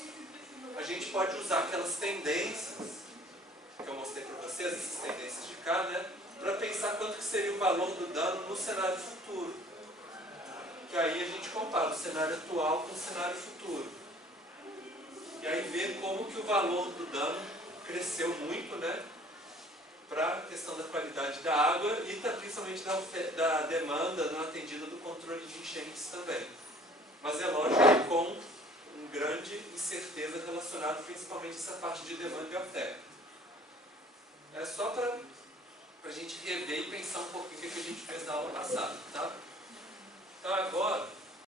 a gente pode usar aquelas tendências que eu mostrei para vocês, essas tendências de cá, né? Para pensar quanto que seria o valor do dano no cenário futuro. Que aí a gente compara o cenário atual com o cenário futuro. E aí vê como que o valor do dano cresceu muito, né? Para a questão da qualidade da água e principalmente da demanda não atendida do controle de enchentes também. Mas é lógico com uma grande incerteza relacionada principalmente a essa parte de demanda e oferta. É só para a gente rever e pensar um pouquinho o que a gente fez